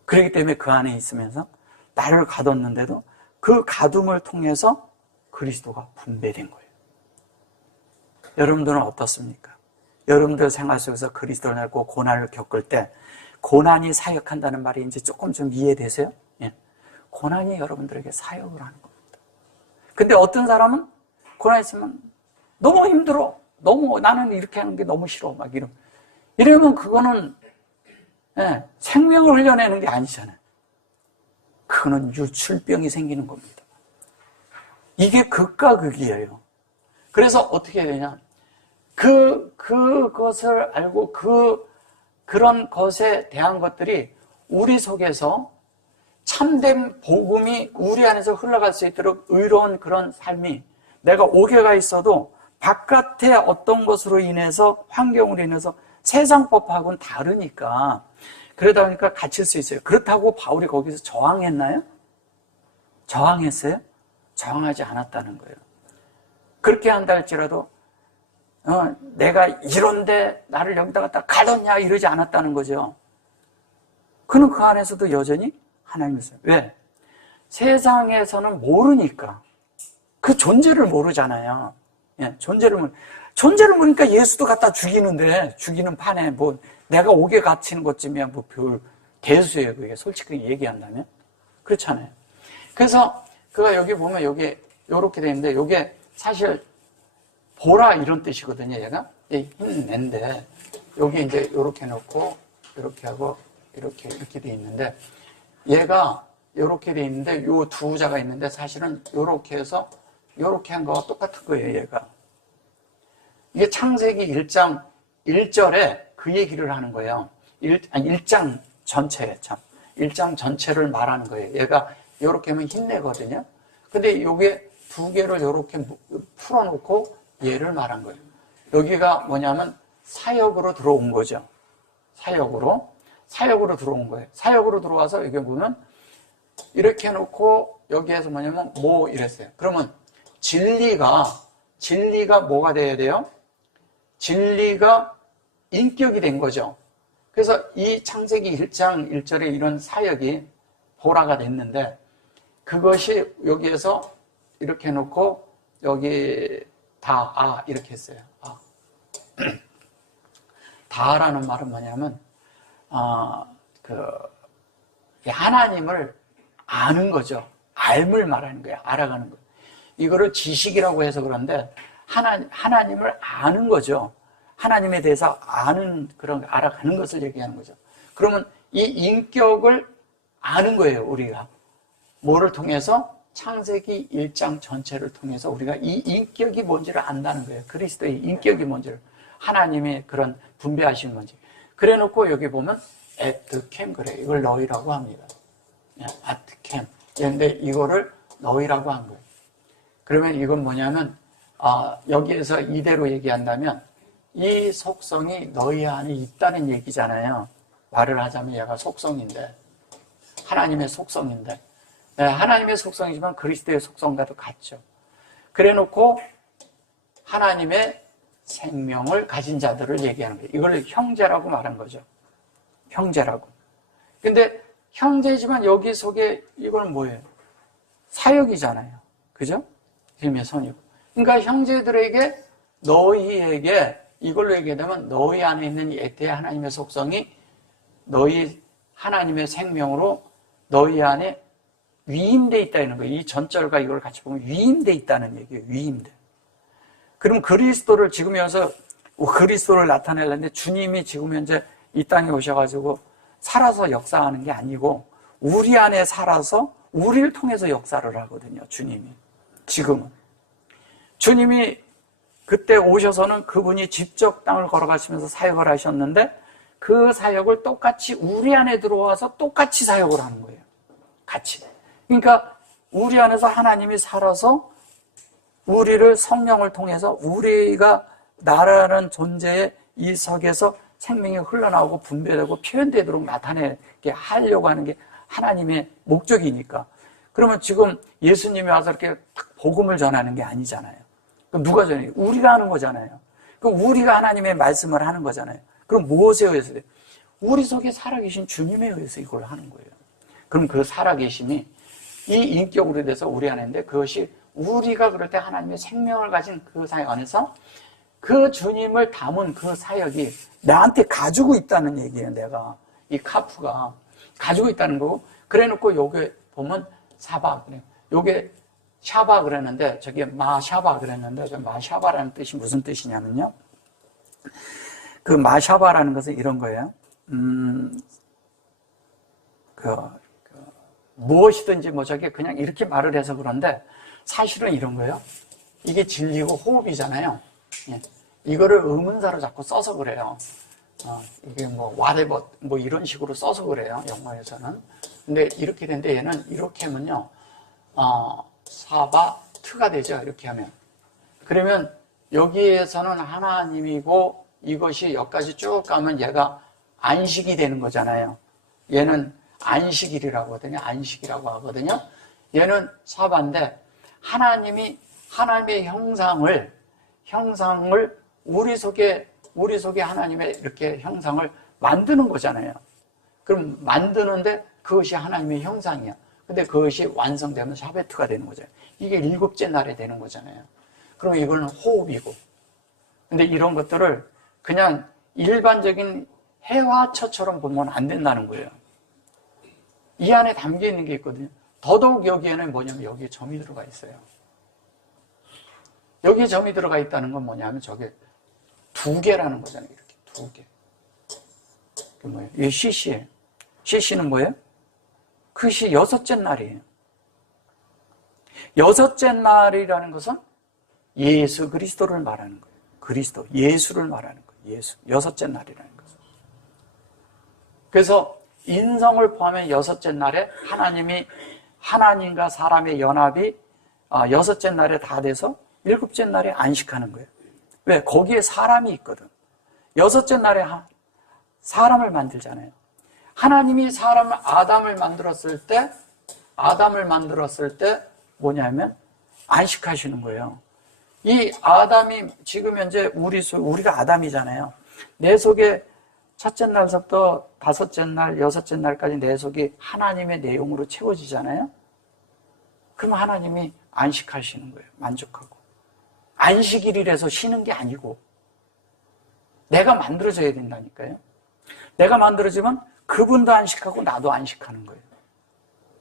그렇기 때문에 그 안에 있으면서 나를 가뒀는데도 그 가둠을 통해서 그리스도가 분배된 거예요. 여러분들은 어떻습니까? 여러분들 생활 속에서 그리스도를 알고 고난을 겪을 때 고난이 사역한다는 말이 이제 조금 좀 이해되세요? 예. 고난이 여러분들에게 사역을 하는 겁니다. 근데 어떤 사람은 고난 있으면 너무 힘들어. 나는 이렇게 하는 게 너무 싫어. 막 이러면 그거는 생명을 흘려내는 게 아니잖아요. 그거는 유출병이 생기는 겁니다. 이게 극과 극이에요. 그래서 어떻게 해야 되냐? 그것을 알고 그런 것에 대한 것들이 우리 속에서 참된 복음이 우리 안에서 흘러갈 수 있도록 의로운 그런 삶이, 내가 옥에가 있어도 바깥의 어떤 것으로 인해서, 환경으로 인해서 세상 법하고는 다르니까, 그러다 보니까 갇힐 수 있어요. 그렇다고 바울이 거기서 저항했나요? 저항했어요? 저항하지 않았다는 거예요. 그렇게 한다 할지라도 내가 이런데 나를 여기다 갖다 가뒀냐 이러지 않았다는 거죠. 그는 그 안에서도 여전히 하나님을 써요. 왜? 세상에서는 모르니까. 그 존재를 모르잖아요. 예, 존재를 모르니까 예수도 갖다 죽이는데, 죽이는 판에 내가 옥에 갇히는 것쯤이야 별 대수예요. 그게 솔직히 얘기한다면. 그렇잖아요. 그래서 그가 여기 보면 여기 요렇게 돼 있는데, 요게 사실 보라 이런 뜻이거든요. 얘가 힘낸데, 여기 이제 요렇게 놓고 이렇게 하고 이렇게 돼 있는데, 얘가 요렇게 돼 있는데 요 두 자가 있는데, 사실은 요렇게 해서 요렇게 한 거와 똑같은 거예요. 얘가 이게 창세기 1장 1절에 그 얘기를 하는 거예요. 1장 전체에 1장 전체를 말하는 거예요. 얘가 요렇게 하면 힘내거든요. 근데 요게 두 개를 요렇게 풀어놓고 얘를 말한 거예요. 여기가 뭐냐면 사역으로 들어온 거죠. 사역으로 들어온 거예요. 사역으로 들어와서 여기 보면 이렇게 해놓고 여기에서 뭐냐면 이랬어요. 그러면 진리가 뭐가 돼야 돼요? 진리가 인격이 된 거죠. 그래서 이 창세기 1장 1절에 이런 사역이 보라가 됐는데, 그것이 여기에서 이렇게 해놓고 여기 이렇게 했어요. 다라는 말은 뭐냐면 하나님을 아는 거죠. 알을 말하는 거예요. 알아가는 거. 이거를 지식이라고 해서 그런데 하나님을 아는 거죠. 하나님에 대해서 알아가는 것을 얘기하는 거죠. 그러면 이 인격을 아는 거예요, 우리가. 뭐를 통해서? 창세기 1장 전체를 통해서 우리가 이 인격이 뭔지를 안다는 거예요. 그리스도의 인격이 뭔지를. 하나님의 그런 분배하신 건지. 그래 놓고 여기 보면 에트캠, 그래. 이걸 너희라고 합니다. 아트캠. 그런데 이거를 너희라고 한 거예요. 그러면 이건 뭐냐면, 여기에서 이대로 얘기한다면, 이 속성이 너희 안에 있다는 얘기잖아요. 말을 하자면 얘가 속성인데, 하나님의 속성인데, 하나님의 속성이지만 그리스도의 속성과도 같죠. 그래 놓고 하나님의 생명을 가진 자들을 얘기하는 거예요. 이걸 형제라고 말한 거죠. 형제라고. 근데 형제지만 여기 속에 이건 뭐예요? 사역이잖아요. 그죠? 힘의 선이고. 그러니까 형제들에게, 너희에게, 이걸로 얘기하면 너희 안에 있는 이 에테의 하나님의 속성이 너희 하나님의 생명으로 너희 안에 위임되어 있다는 거예요. 이 전절과 이걸 같이 보면 위임되어 있다는 얘기예요. 위임돼. 그럼 그리스도를 지금 여기서 그리스도를 나타내려는데 주님이 지금 현재 이 땅에 오셔가지고 살아서 역사하는 게 아니고 우리 안에 살아서 우리를 통해서 역사를 하거든요. 주님이. 지금은. 주님이 그때 오셔서는 그분이 직접 땅을 걸어가시면서 사역을 하셨는데 그 사역을 똑같이 우리 안에 들어와서 똑같이 사역을 하는 거예요. 같이. 그러니까 우리 안에서 하나님이 살아서 우리를 성령을 통해서 우리가 나라는 존재의 이 속에서 생명이 흘러나오고 분배되고 표현되도록 나타내게 하려고 하는 게 하나님의 목적이니까. 그러면 지금 예수님이 와서 이렇게 복음을 전하는 게 아니잖아요. 그럼 누가 전해요? 우리가 하는 거잖아요. 그럼 우리가 하나님의 말씀을 하는 거잖아요. 그럼 무엇에 의해서 돼요? 우리 속에 살아계신 주님에 의해서 이걸 하는 거예요. 그럼 그 살아계심이 이 인격으로 돼서 우리 안에 있는데 그것이 우리가 그럴 때 하나님의 생명을 가진 그 사역 안에서 그 주님을 담은 그 사역이 나한테 가지고 있다는 얘기예요. 내가 이 카프가 가지고 있다는 거고, 그래 놓고 요게 보면 사바 그래요. 요게 샤바 그랬는데 저게 마샤바 그랬는데 저 마샤바라는 뜻이 무슨 뜻이냐면요. 그 마샤바라는 것은 이런 거예요. 무엇이든지 뭐 저게 그냥 이렇게 말을 해서 그런데 사실은 이런 거예요. 이게 진리고 호흡이잖아요. 예. 이거를 의문사로 자꾸 써서 그래요. 이게 뭐 whatever 뭐 이런 식으로 써서 그래요. 영어에서는. 근데 이렇게 되는데 얘는 이렇게 하면요. 사바트가 되죠. 이렇게 하면. 그러면 여기에서는 하나님이고 이것이 여기까지 쭉 가면 얘가 안식이 되는 거잖아요. 얘는 안식일이라고 하거든요. 안식이라고 하거든요. 얘는 사바인데 하나님이 하나님의 형상을 우리 속에 하나님의 이렇게 형상을 만드는 거잖아요. 그럼 만드는데 그것이 하나님의 형상이야. 근데 그것이 완성되면 샤베트가 되는 거잖아요. 이게 7째 날에 되는 거잖아요. 그럼 이거는 호흡이고. 근데 이런 것들을 그냥 일반적인 해화처처럼 보면 안 된다는 거예요. 이 안에 담겨 있는 게 있거든요. 더더욱 여기에는 뭐냐면 여기에 점이 들어가 있어요. 여기에 점이 들어가 있다는 건 뭐냐면 저게 2개라는 거잖아요. 이렇게 2개. 그게 뭐예요? 이게 CC예요. CC는 뭐예요? 그것이 6째 날이에요. 6째 날이라는 것은 예수 그리스도를 말하는 거예요. 그리스도, 예수를 말하는 거예요. 예수. 6째 날이라는 것은. 그래서 인성을 포함한 6째 날에 하나님이 하나님과 사람의 연합이 6째 날에 다 돼서 7째 날에 안식하는 거예요. 왜? 거기에 사람이 있거든. 6째 날에 사람을 만들잖아요. 하나님이 아담을 만들었을 때 뭐냐면 안식하시는 거예요. 이 아담이 지금 현재 우리가 아담이잖아요. 내 속에 첫째 날부터 5째 날, 6째 날까지 내 속이 하나님의 내용으로 채워지잖아요. 그럼 하나님이 안식하시는 거예요. 만족하고. 안식일이라서 쉬는 게 아니고 내가 만들어져야 된다니까요. 내가 만들어지면 그분도 안식하고 나도 안식하는 거예요.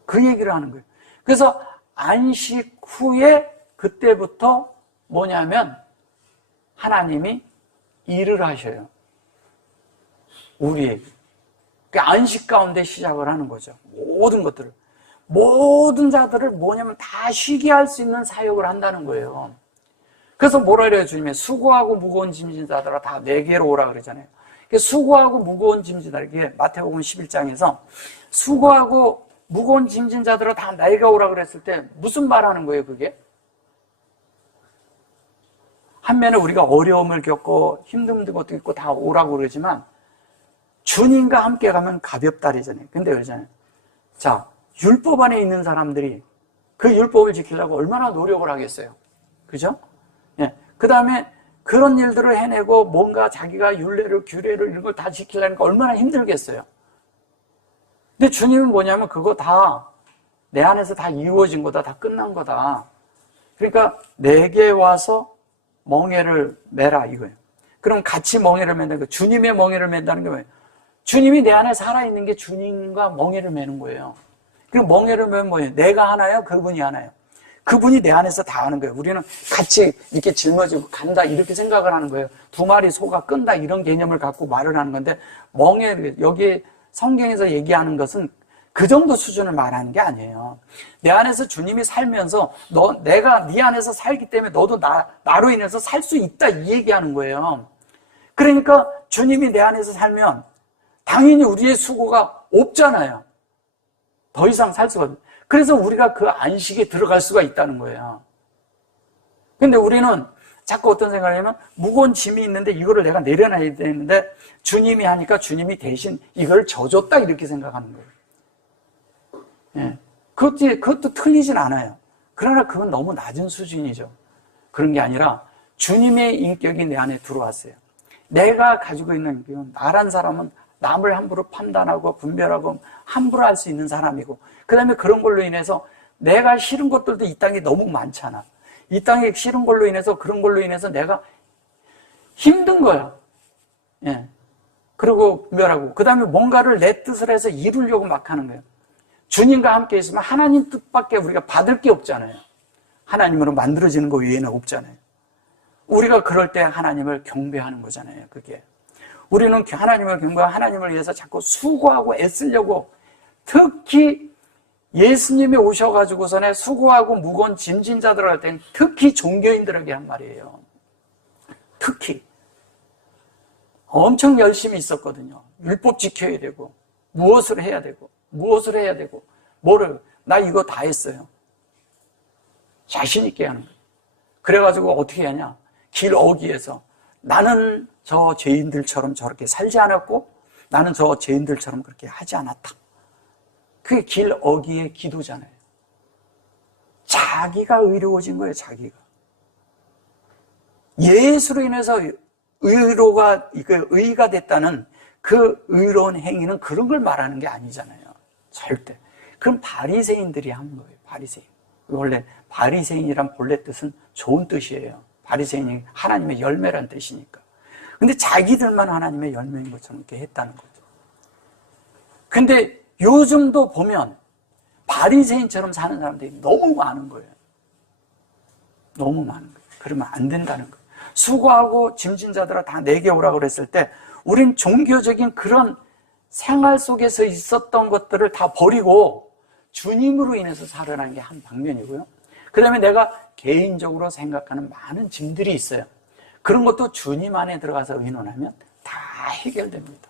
그 얘기를 하는 거예요. 그래서 안식 후에 그때부터 뭐냐면 하나님이 일을 하셔요. 우리에게. 그러니까 안식 가운데 시작을 하는 거죠. 모든 것들을. 모든 자들을 뭐냐면 다 쉬게 할 수 있는 사역을 한다는 거예요. 그래서 뭐라 그래요? 주님이 수고하고 무거운 짐진 자들아 다 내게로 오라 그러잖아요. 수고하고 무거운 짐진 자들, 이게 마태복음 11장에서 수고하고 무거운 짐진 자들아 다 내게 오라 그랬을 때 무슨 말 하는 거예요, 그게? 한면에 우리가 어려움을 겪고 힘든 것도 있고 다 오라고 그러지만 주님과 함께 가면 가볍다 그러잖아요. 근데 그러잖아요. 자, 율법 안에 있는 사람들이 그 율법을 지키려고 얼마나 노력을 하겠어요. 그죠? 예. 그 다음에 그런 일들을 해내고 뭔가 자기가 율례를, 규례를 이런 걸 다 지키려니까 얼마나 힘들겠어요. 근데 주님은 뭐냐면 그거 다 내 안에서 다 이루어진 거다. 다 끝난 거다. 그러니까 내게 와서 멍에를 매라 이거예요. 그럼 같이 멍에를 맨다는 거. 주님의 멍에를 맨다는 게 뭐예요? 주님이 내 안에 살아있는 게 주님과 멍에를 매는 거예요. 그럼 멍에를 매면 뭐예요? 내가 하나요? 그분이 하나요? 그분이 내 안에서 다 하는 거예요. 우리는 같이 이렇게 짊어지고 간다 이렇게 생각을 하는 거예요. 두 마리 소가 끈다 이런 개념을 갖고 말을 하는 건데 여기 성경에서 얘기하는 것은 그 정도 수준을 말하는 게 아니에요. 내 안에서 주님이 살면서 내가 네 안에서 살기 때문에 너도 나로 인해서 살 수 있다 이 얘기하는 거예요. 그러니까 주님이 내 안에서 살면 당연히 우리의 수고가 없잖아요. 더 이상 살 수가 없어요. 그래서 우리가 그 안식에 들어갈 수가 있다는 거예요. 근데 우리는 자꾸 어떤 생각을 하냐면 무거운 짐이 있는데 이거를 내가 내려놔야 되는데 주님이 하니까 주님이 대신 이걸 져줬다 이렇게 생각하는 거예요. 예. 그것도 틀리진 않아요. 그러나 그건 너무 낮은 수준이죠. 그런 게 아니라 주님의 인격이 내 안에 들어왔어요. 내가 가지고 있는 인격은 나란 사람은 남을 함부로 판단하고 분별하고 함부로 할 수 있는 사람이고 그 다음에 그런 걸로 인해서 내가 싫은 것들도 이 땅에 너무 많잖아. 이 땅에 싫은 걸로 인해서 그런 걸로 인해서 내가 힘든 거야. 예. 그리고 분별하고 그 다음에 뭔가를 내 뜻을 해서 이루려고 막 하는 거예요. 주님과 함께 있으면 하나님 뜻밖에 우리가 받을 게 없잖아요. 하나님으로 만들어지는 거 외에는 없잖아요. 우리가 그럴 때 하나님을 경배하는 거잖아요. 그게 우리는 하나님을 경배하고 하나님을 위해서 자꾸 수고하고 애쓰려고 특히 예수님이 오셔가지고서는 수고하고 무거운 짐진 자들 할 때는 특히 종교인들에게 한 말이에요. 특히 엄청 열심히 있었거든요. 율법 지켜야 되고 무엇을 해야 되고 나 이거 다 했어요. 자신 있게 하는 거예요. 그래가지고 어떻게 하냐 길 어귀에서 나는 저 죄인들처럼 저렇게 살지 않았고 나는 저 죄인들처럼 그렇게 하지 않았다. 그게 길 어귀의 기도잖아요. 자기가 의로워진 거예요. 자기가 예수로 인해서 의가 됐다는 그 의로운 행위는 그런 걸 말하는 게 아니잖아요. 절대. 그럼 바리새인들이 한 거예요. 바리새인. 원래 바리새인이란 본래 뜻은 좋은 뜻이에요. 바리새인이 하나님의 열매란 뜻이니까. 근데 자기들만 하나님의 열매인 것처럼 이렇게 했다는 거죠. 근데 요즘도 보면 바리새인처럼 사는 사람들이 너무 많은 거예요. 너무 많은 거예요. 그러면 안 된다는 거예요. 수고하고 짐진 자들아 다 내게 오라고 그랬을 때 우린 종교적인 그런 생활 속에서 있었던 것들을 다 버리고 주님으로 인해서 살아나는 게 한 방면이고요. 그 다음에 내가 개인적으로 생각하는 많은 짐들이 있어요. 그런 것도 주님 안에 들어가서 의논하면 다 해결됩니다.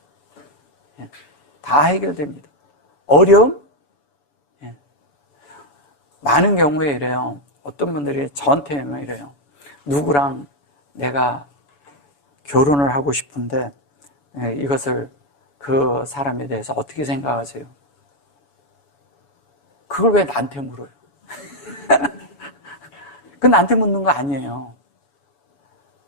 예, 다 해결됩니다. 어려움? 예. 많은 경우에 이래요. 어떤 분들이 저한테 이래요. 누구랑 내가 결혼을 하고 싶은데 이것을 그 사람에 대해서 어떻게 생각하세요? 그걸 왜 나한테 물어요? 그건 나한테 묻는 거 아니에요.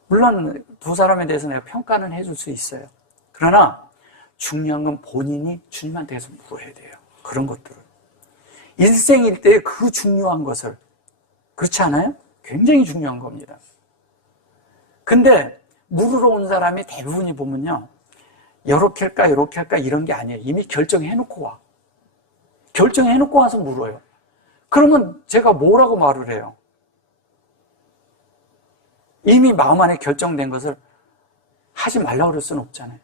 물론 두 사람에 대해서 내가 평가는 해줄 수 있어요. 그러나 중요한 건 본인이 주님한테 해서 물어야 돼요. 그런 것들을. 일생일대의 그 중요한 것을. 그렇지 않아요? 굉장히 중요한 겁니다. 근데 물으러 온 사람이 대부분이 보면요. 이렇게 할까 이렇게 할까 이런 게 아니에요. 이미 결정해놓고 와. 결정해놓고 와서 물어요. 그러면 제가 뭐라고 말을 해요? 이미 마음 안에 결정된 것을 하지 말라고 그럴 수는 없잖아요.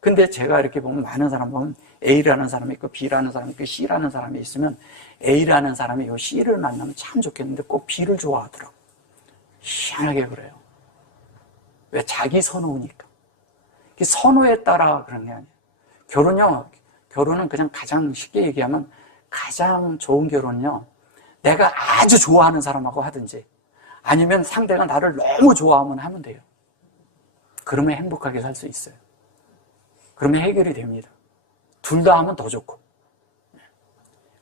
근데 제가 이렇게 보면 많은 사람 보면 A라는 사람이 있고 B라는 사람이 있고 C라는 사람이 있으면 A라는 사람이 이 C를 만나면 참 좋겠는데 꼭 B를 좋아하더라고. 희한하게 그래요. 왜? 자기 선호니까. 선호에 따라 그런 게 아니에요. 결혼은 그냥 가장 쉽게 얘기하면 가장 좋은 결혼은요. 내가 아주 좋아하는 사람하고 하든지 아니면 상대가 나를 너무 좋아하면 하면 돼요. 그러면 행복하게 살 수 있어요. 그러면 해결이 됩니다. 둘 다 하면 더 좋고.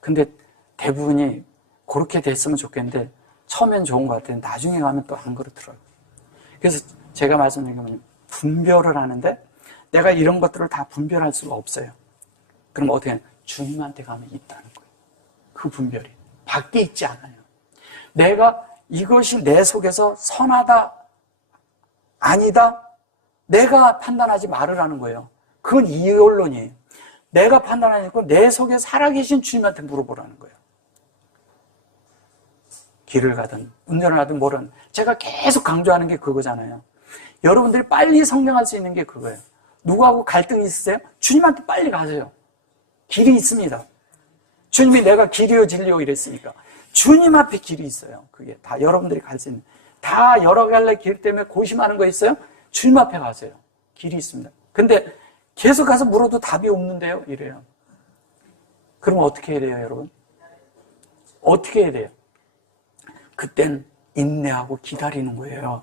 근데 대부분이 그렇게 됐으면 좋겠는데 처음엔 좋은 것 같아요. 나중에 가면 또 안 그렇더라고요. 그래서 제가 말씀드린 게 뭐냐면 분별을 하는데 내가 이런 것들을 다 분별할 수가 없어요. 그럼 어떻게 해요? 주님한테 가면 있다는 거예요. 그 분별이. 밖에 있지 않아요. 내가 이것이 내 속에서 선하다, 아니다, 내가 판단하지 말으라는 거예요. 그건 이언론이에요. 내가 판단하지 않고 내 속에 살아계신 주님한테 물어보라는 거예요. 길을 가든 운전을 하든 뭐든 제가 계속 강조하는 게 그거잖아요. 여러분들이 빨리 성장할 수 있는 게 그거예요. 누구하고 갈등이 있으세요? 주님한테 빨리 가세요. 길이 있습니다. 주님이 내가 길이요 진리요 이랬으니까 주님 앞에 길이 있어요. 그게 다 여러분들이 갈 수 있는, 다 여러 갈래 길 때문에 고심하는 거 있어요? 주님 앞에 가세요. 길이 있습니다. 근데 계속 가서 물어도 답이 없는데요? 이래요. 그럼 어떻게 해야 돼요, 여러분? 어떻게 해야 돼요? 그땐 인내하고 기다리는 거예요.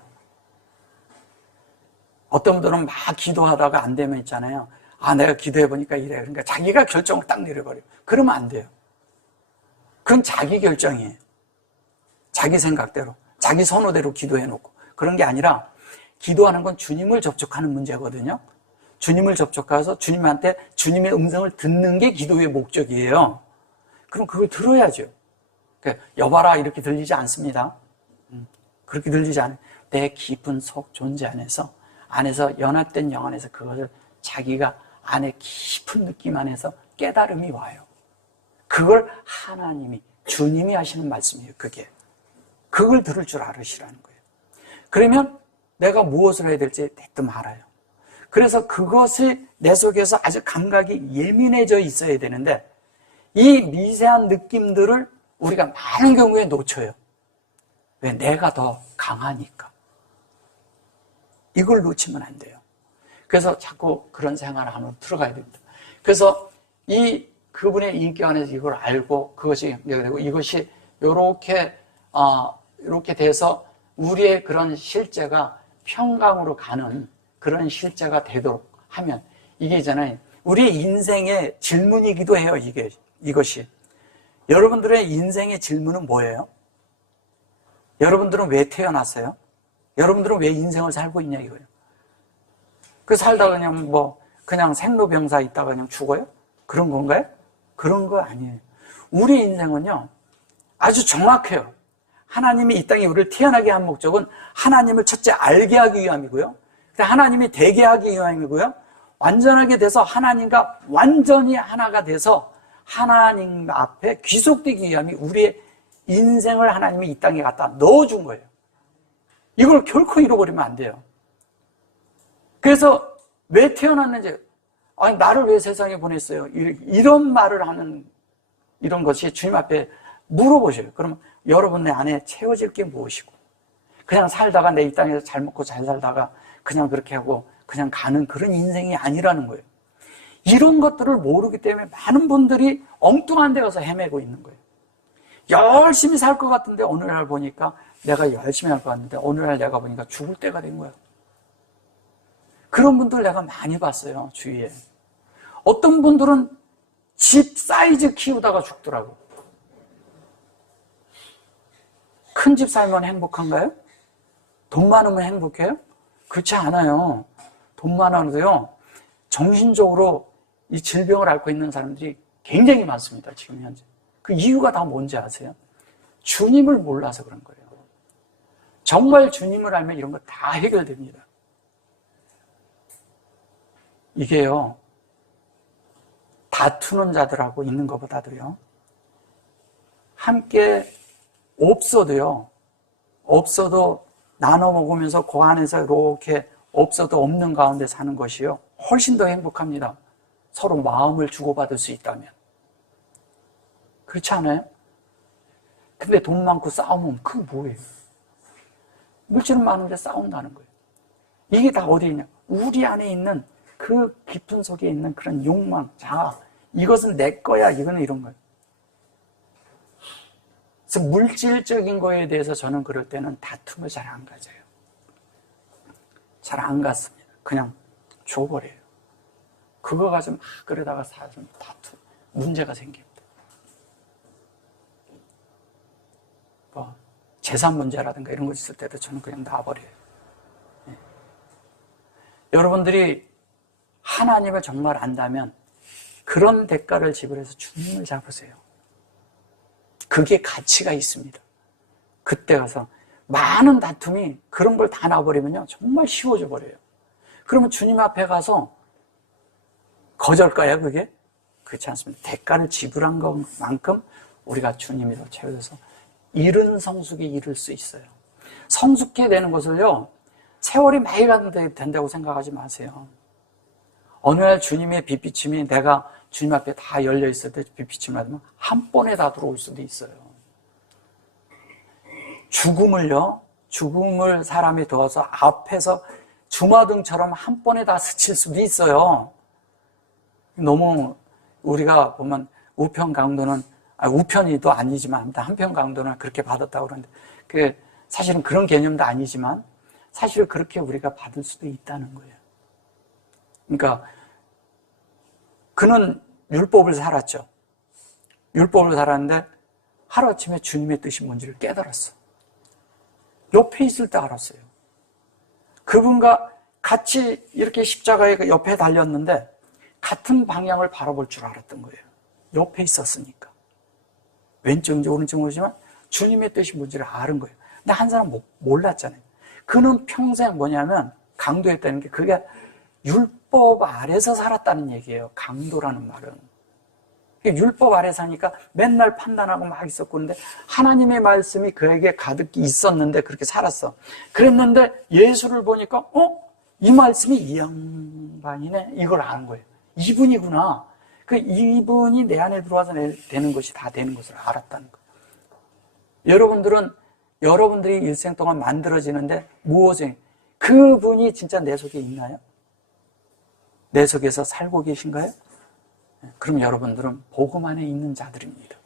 어떤 분들은 막 기도하다가 안 되면 있잖아요. 아, 내가 기도해보니까 이래. 그러니까 자기가 결정을 딱 내려버려요. 그러면 안 돼요. 그건 자기 결정이에요. 자기 생각대로, 자기 선호대로 기도해놓고. 그런 게 아니라 기도하는 건 주님을 접촉하는 문제거든요. 주님을 접촉해서 주님한테 주님의 음성을 듣는 게 기도의 목적이에요. 그럼 그걸 들어야죠. 그러니까 여봐라 이렇게 들리지 않습니다. 그렇게 들리지 않아요. 내 깊은 속 존재 안에서 연합된 영 안에서 그것을 자기가 안에 깊은 느낌 안에서 깨달음이 와요. 그걸 하나님이, 주님이 하시는 말씀이에요. 그걸 들을 줄 알으시라는 거예요. 그러면 내가 무엇을 해야 될지 대뜸 알아요. 그래서 그것이 내 속에서 아주 감각이 예민해져 있어야 되는데 이 미세한 느낌들을 우리가 많은 경우에 놓쳐요. 왜? 내가 더 강하니까. 이걸 놓치면 안 돼요. 그래서 자꾸 그런 생활 안으로 들어가야 됩니다. 그래서 그분의 인격 안에서 이걸 알고 그것이 되고 이것이 이렇게 돼서 우리의 그런 실제가 평강으로 가는 그런 실제가 되도록 하면 이게 있잖아요. 우리 인생의 질문이기도 해요. 이것이. 여러분들의 인생의 질문은 뭐예요? 여러분들은 왜 태어났어요? 여러분들은 왜 인생을 살고 있냐 이거예요. 그 살다가 그냥 생로병사 있다가 그냥 죽어요? 그런 건가요? 그런 거 아니에요. 우리 인생은요, 아주 정확해요. 하나님이 이 땅에 우리를 태어나게 한 목적은 하나님을 첫째 알게 하기 위함이고요. 하나님이 되게 하기 위함이고요. 완전하게 돼서 하나님과 완전히 하나가 돼서 하나님 앞에 귀속되기 위함이 우리의 인생을 하나님이 이 땅에 갖다 넣어준 거예요. 이걸 결코 잃어버리면 안 돼요. 그래서 왜 태어났는지, 아니, 나를 왜 세상에 보냈어요? 이런 말을 하는, 이런 것이 주님 앞에 물어보셔요. 그러면 여러분 내 안에 채워질 게 무엇이고, 그냥 살다가 내 이 땅에서 잘 먹고 잘 살다가 그냥 그렇게 하고 그냥 가는 그런 인생이 아니라는 거예요. 이런 것들을 모르기 때문에 많은 분들이 엉뚱한 데 가서 헤매고 있는 거예요. 열심히 살 것 같은데 어느 날 보니까 내가 열심히 할 것 같은데 어느 날 내가 보니까 죽을 때가 된 거예요. 그런 분들 내가 많이 봤어요, 주위에. 어떤 분들은 집 사이즈 키우다가 죽더라고. 큰 집 살면 행복한가요? 돈 많으면 행복해요? 그렇지 않아요. 돈 많아도요, 정신적으로 이 질병을 앓고 있는 사람들이 굉장히 많습니다, 지금 현재. 그 이유가 다 뭔지 아세요? 주님을 몰라서 그런 거예요. 정말 주님을 알면 이런 거 다 해결됩니다. 이게요, 다투는 자들하고 있는 것보다도요, 함께 없어도 나눠 먹으면서 그 안에서 이렇게 없어도 없는 가운데 사는 것이요, 훨씬 더 행복합니다. 서로 마음을 주고받을 수 있다면. 그렇지 않아요? 근데 돈 많고 싸우면 그거 뭐예요? 물질은 많은데 싸운다는 거예요. 이게 다 어디에 있냐? 우리 안에 있는 그 깊은 속에 있는 그런 욕망, 자아, 이것은 내 거야, 이거는 이런 거예요. 그래서 물질적인 거에 대해서 저는 그럴 때는 다툼을 잘 안 가져요. 잘 안 갔습니다. 그냥 줘버려요. 그거 가지고 막 그러다가 사실 문제가 생깁니다. 재산 문제라든가 이런 거 있을 때도 저는 그냥 놔버려요. 네. 여러분들이 하나님을 정말 안다면 그런 대가를 지불해서 주님을 잡으세요. 그게 가치가 있습니다. 그때 가서 많은 다툼이 그런 걸 다 놔버리면요, 정말 쉬워져 버려요. 그러면 주님 앞에 가서 거절까요, 그게? 그렇지 않습니다. 대가를 지불한 것만큼 우리가 주님이 더 채워져서 이른 성숙에 이를 수 있어요. 성숙해 되는 것을요, 세월이 많이 가는데 된다고 생각하지 마세요. 어느 날 주님의 빛비침이 내가 주님 앞에 다 열려 있을 때 빛비침을 받으면 한 번에 다 들어올 수도 있어요. 죽음을 사람이 도와서 앞에서 주마등처럼 한 번에 다 스칠 수도 있어요. 너무 우리가 보면 우편 강도는, 우편이도 아니지만 한편 강도는 그렇게 받았다고 그러는데 사실은 그런 개념도 아니지만 사실 그렇게 우리가 받을 수도 있다는 거예요. 그러니까 그는 율법을 살았죠. 율법을 살았는데 하루아침에 주님의 뜻이 뭔지를 깨달았어. 옆에 있을 때 알았어요. 그분과 같이 이렇게 십자가의 옆에 달렸는데 같은 방향을 바라볼 줄 알았던 거예요. 옆에 있었으니까. 왼쪽인지 오른쪽인지 모르지만 주님의 뜻이 뭔지를 아는 거예요. 근데 한 사람은 몰랐잖아요. 그는 평생 뭐냐면 강도했다는 게 그게 율법 아래서 살았다는 얘기예요. 강도라는 말은. 율법 아래 사니까 맨날 판단하고 막 있었고, 근데 하나님의 말씀이 그에게 가득 있었는데 그렇게 살았어. 그랬는데 예수를 보니까 이 말씀이 이 양반이네, 이걸 아는 거예요. 이분이구나. 이분이 내 안에 들어와서 되는 것이 다 되는 것을 알았다는 거예요. 여러분들이 일생 동안 만들어지는데 무엇에 그분이 진짜 내 속에 있나요? 내 속에서 살고 계신가요? 그럼 여러분들은 복음 안에 있는 자들입니다.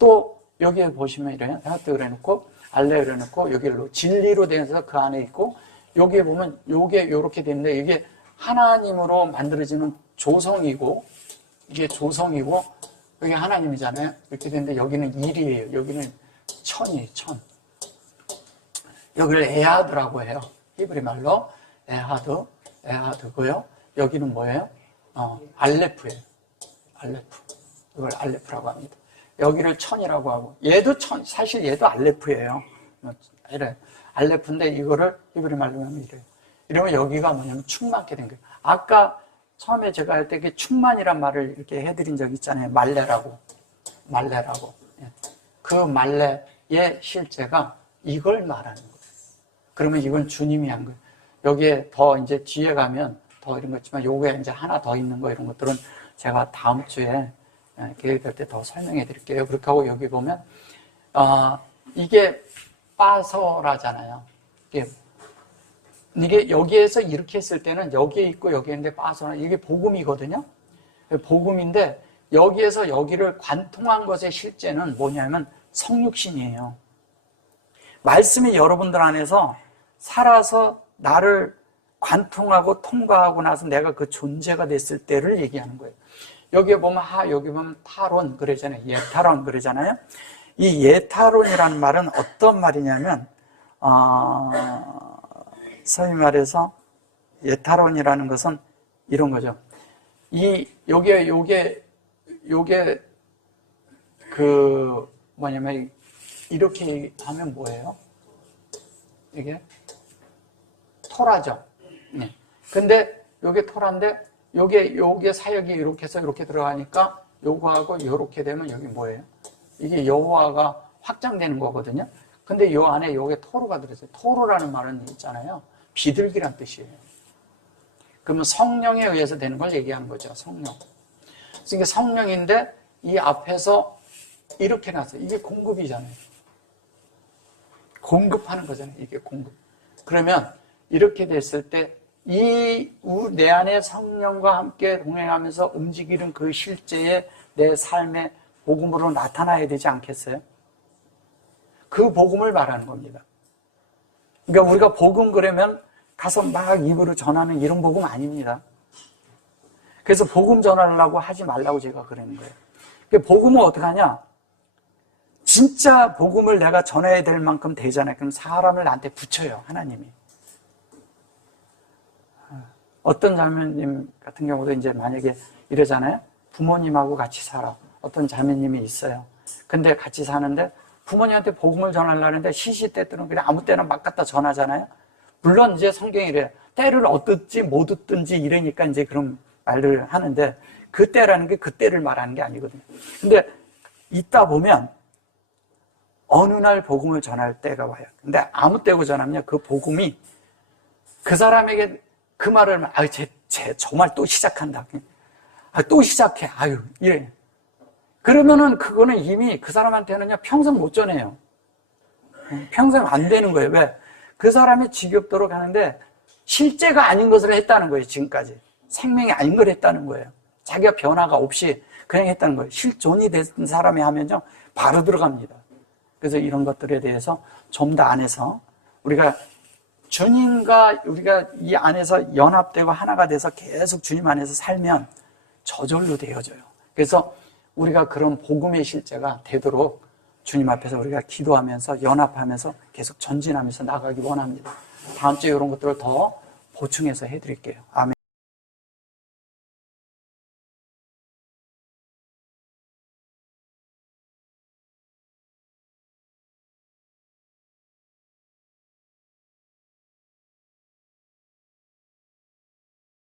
또 여기에 보시면 이래요. 하트 그래놓고 알레 그래놓고 여기로 진리로 되어서 그 안에 있고, 여기에 보면 요게 요렇게 되는데 이게 하나님으로 만들어지는 조성이고, 이게 조성이고 여기 하나님이잖아요. 이렇게 되는데 여기는 일이에요. 여기는 천이에요. 천. 여기를 에하드라고 해요. 히브리 말로 에하드고요. 여기는 뭐예요? 알레프예요. 알레프. 이걸 알레프라고 합니다. 여기를 천이라고 하고, 얘도 천, 사실 얘도 알레프예요. 이래. 알레프인데 이거를 히브리 말로 하면 이래요. 이러면 여기가 뭐냐면 충만케 된 거예요. 아까 처음에 제가 할 때 충만이란 말을 이렇게 해드린 적 있잖아요. 말레라고. 그 말레의 실제가 이걸 말하는 거예요. 그러면 이건 주님이 한 거예요. 여기에 더 이제 뒤에 가면 더 이런 거 있지만 요게 이제 하나 더 있는 거, 이런 것들은 제가 다음 주에 계획될 때 더 설명해 드릴게요. 그렇게 하고 여기 보면 이게 빠서라잖아요. 이게 여기에서 이렇게 했을 때는 여기에 있고 여기에 있는데 빠서라, 이게 복음이거든요. 복음인데 여기에서 여기를 관통한 것의 실제는 뭐냐면 성육신이에요. 말씀이 여러분들 안에서 살아서 나를 관통하고 통과하고 나서 내가 그 존재가 됐을 때를 얘기하는 거예요. 여기에 보면 여기 보면 타론 그러잖아요. 예타론 그러잖아요. 이 예타론이라는 말은 어떤 말이냐면 소위 말해서 예타론이라는 것은 이런 거죠. 요게 그 뭐냐면 이렇게 하면 뭐예요? 이게 토라죠. 네. 근데 요게 토라인데 요게 사역이 이렇게 해서 이렇게 들어가니까 요거하고 요렇게 되면 여기 뭐예요? 이게 여호와가 확장되는 거거든요. 근데 요 안에 요게 토로가 들어있어요. 토로라는 말은 있잖아요. 비둘기란 뜻이에요. 그러면 성령에 의해서 되는 걸 얘기하는 거죠. 성령. 그러니까 성령인데 이 앞에서 이렇게 놨어요. 이게 공급이잖아요. 공급하는 거잖아요. 이게 공급. 그러면 이렇게 됐을 때 내 안에 성령과 함께 동행하면서 움직이는 그 실제의 내 삶의 복음으로 나타나야 되지 않겠어요? 그 복음을 말하는 겁니다. 그러니까 우리가 복음 그러면 가서 막 입으로 전하는 이런 복음 아닙니다. 그래서 복음 전하려고 하지 말라고 제가 그러는 거예요. 그러니까 복음은 어떻게 하냐? 진짜 복음을 내가 전해야 될 만큼 되잖아요. 그럼 사람을 나한테 붙여요, 하나님이. 어떤 자매님 같은 경우도 이제 만약에 이러잖아요. 부모님하고 같이 살아. 어떤 자매님이 있어요. 근데 같이 사는데 부모님한테 복음을 전하려는데 시시때때는 그냥 아무 때나 막 갖다 전하잖아요. 물론 이제 성경이 이래요. 때를 얻든지 못 얻든지 이러니까 이제 그런 말을 하는데 그 때라는 게 그 때를 말하는 게 아니거든요. 근데 있다 보면 어느 날 복음을 전할 때가 와요. 근데 아무 때고 전하면 그 복음이 그 사람에게 그 말을 하면, 아유, 정말 또 시작한다. 또 시작해. 아유, 이래. 그러면은 그거는 이미 그 사람한테는요, 평생 못 전해요. 평생 안 되는 거예요. 왜? 그 사람이 지겹도록 하는데 실제가 아닌 것을 했다는 거예요, 지금까지. 생명이 아닌 걸 했다는 거예요. 자기가 변화가 없이 그냥 했다는 거예요. 실존이 된 사람이 하면요, 바로 들어갑니다. 그래서 이런 것들에 대해서 좀 더 안에서 우리가 주님과 우리가 이 안에서 연합되고 하나가 돼서 계속 주님 안에서 살면 저절로 되어져요. 그래서 우리가 그런 복음의 실제가 되도록 주님 앞에서 우리가 기도하면서 연합하면서 계속 전진하면서 나가기 원합니다. 다음 주에 이런 것들을 더 보충해서 해드릴게요. 아멘.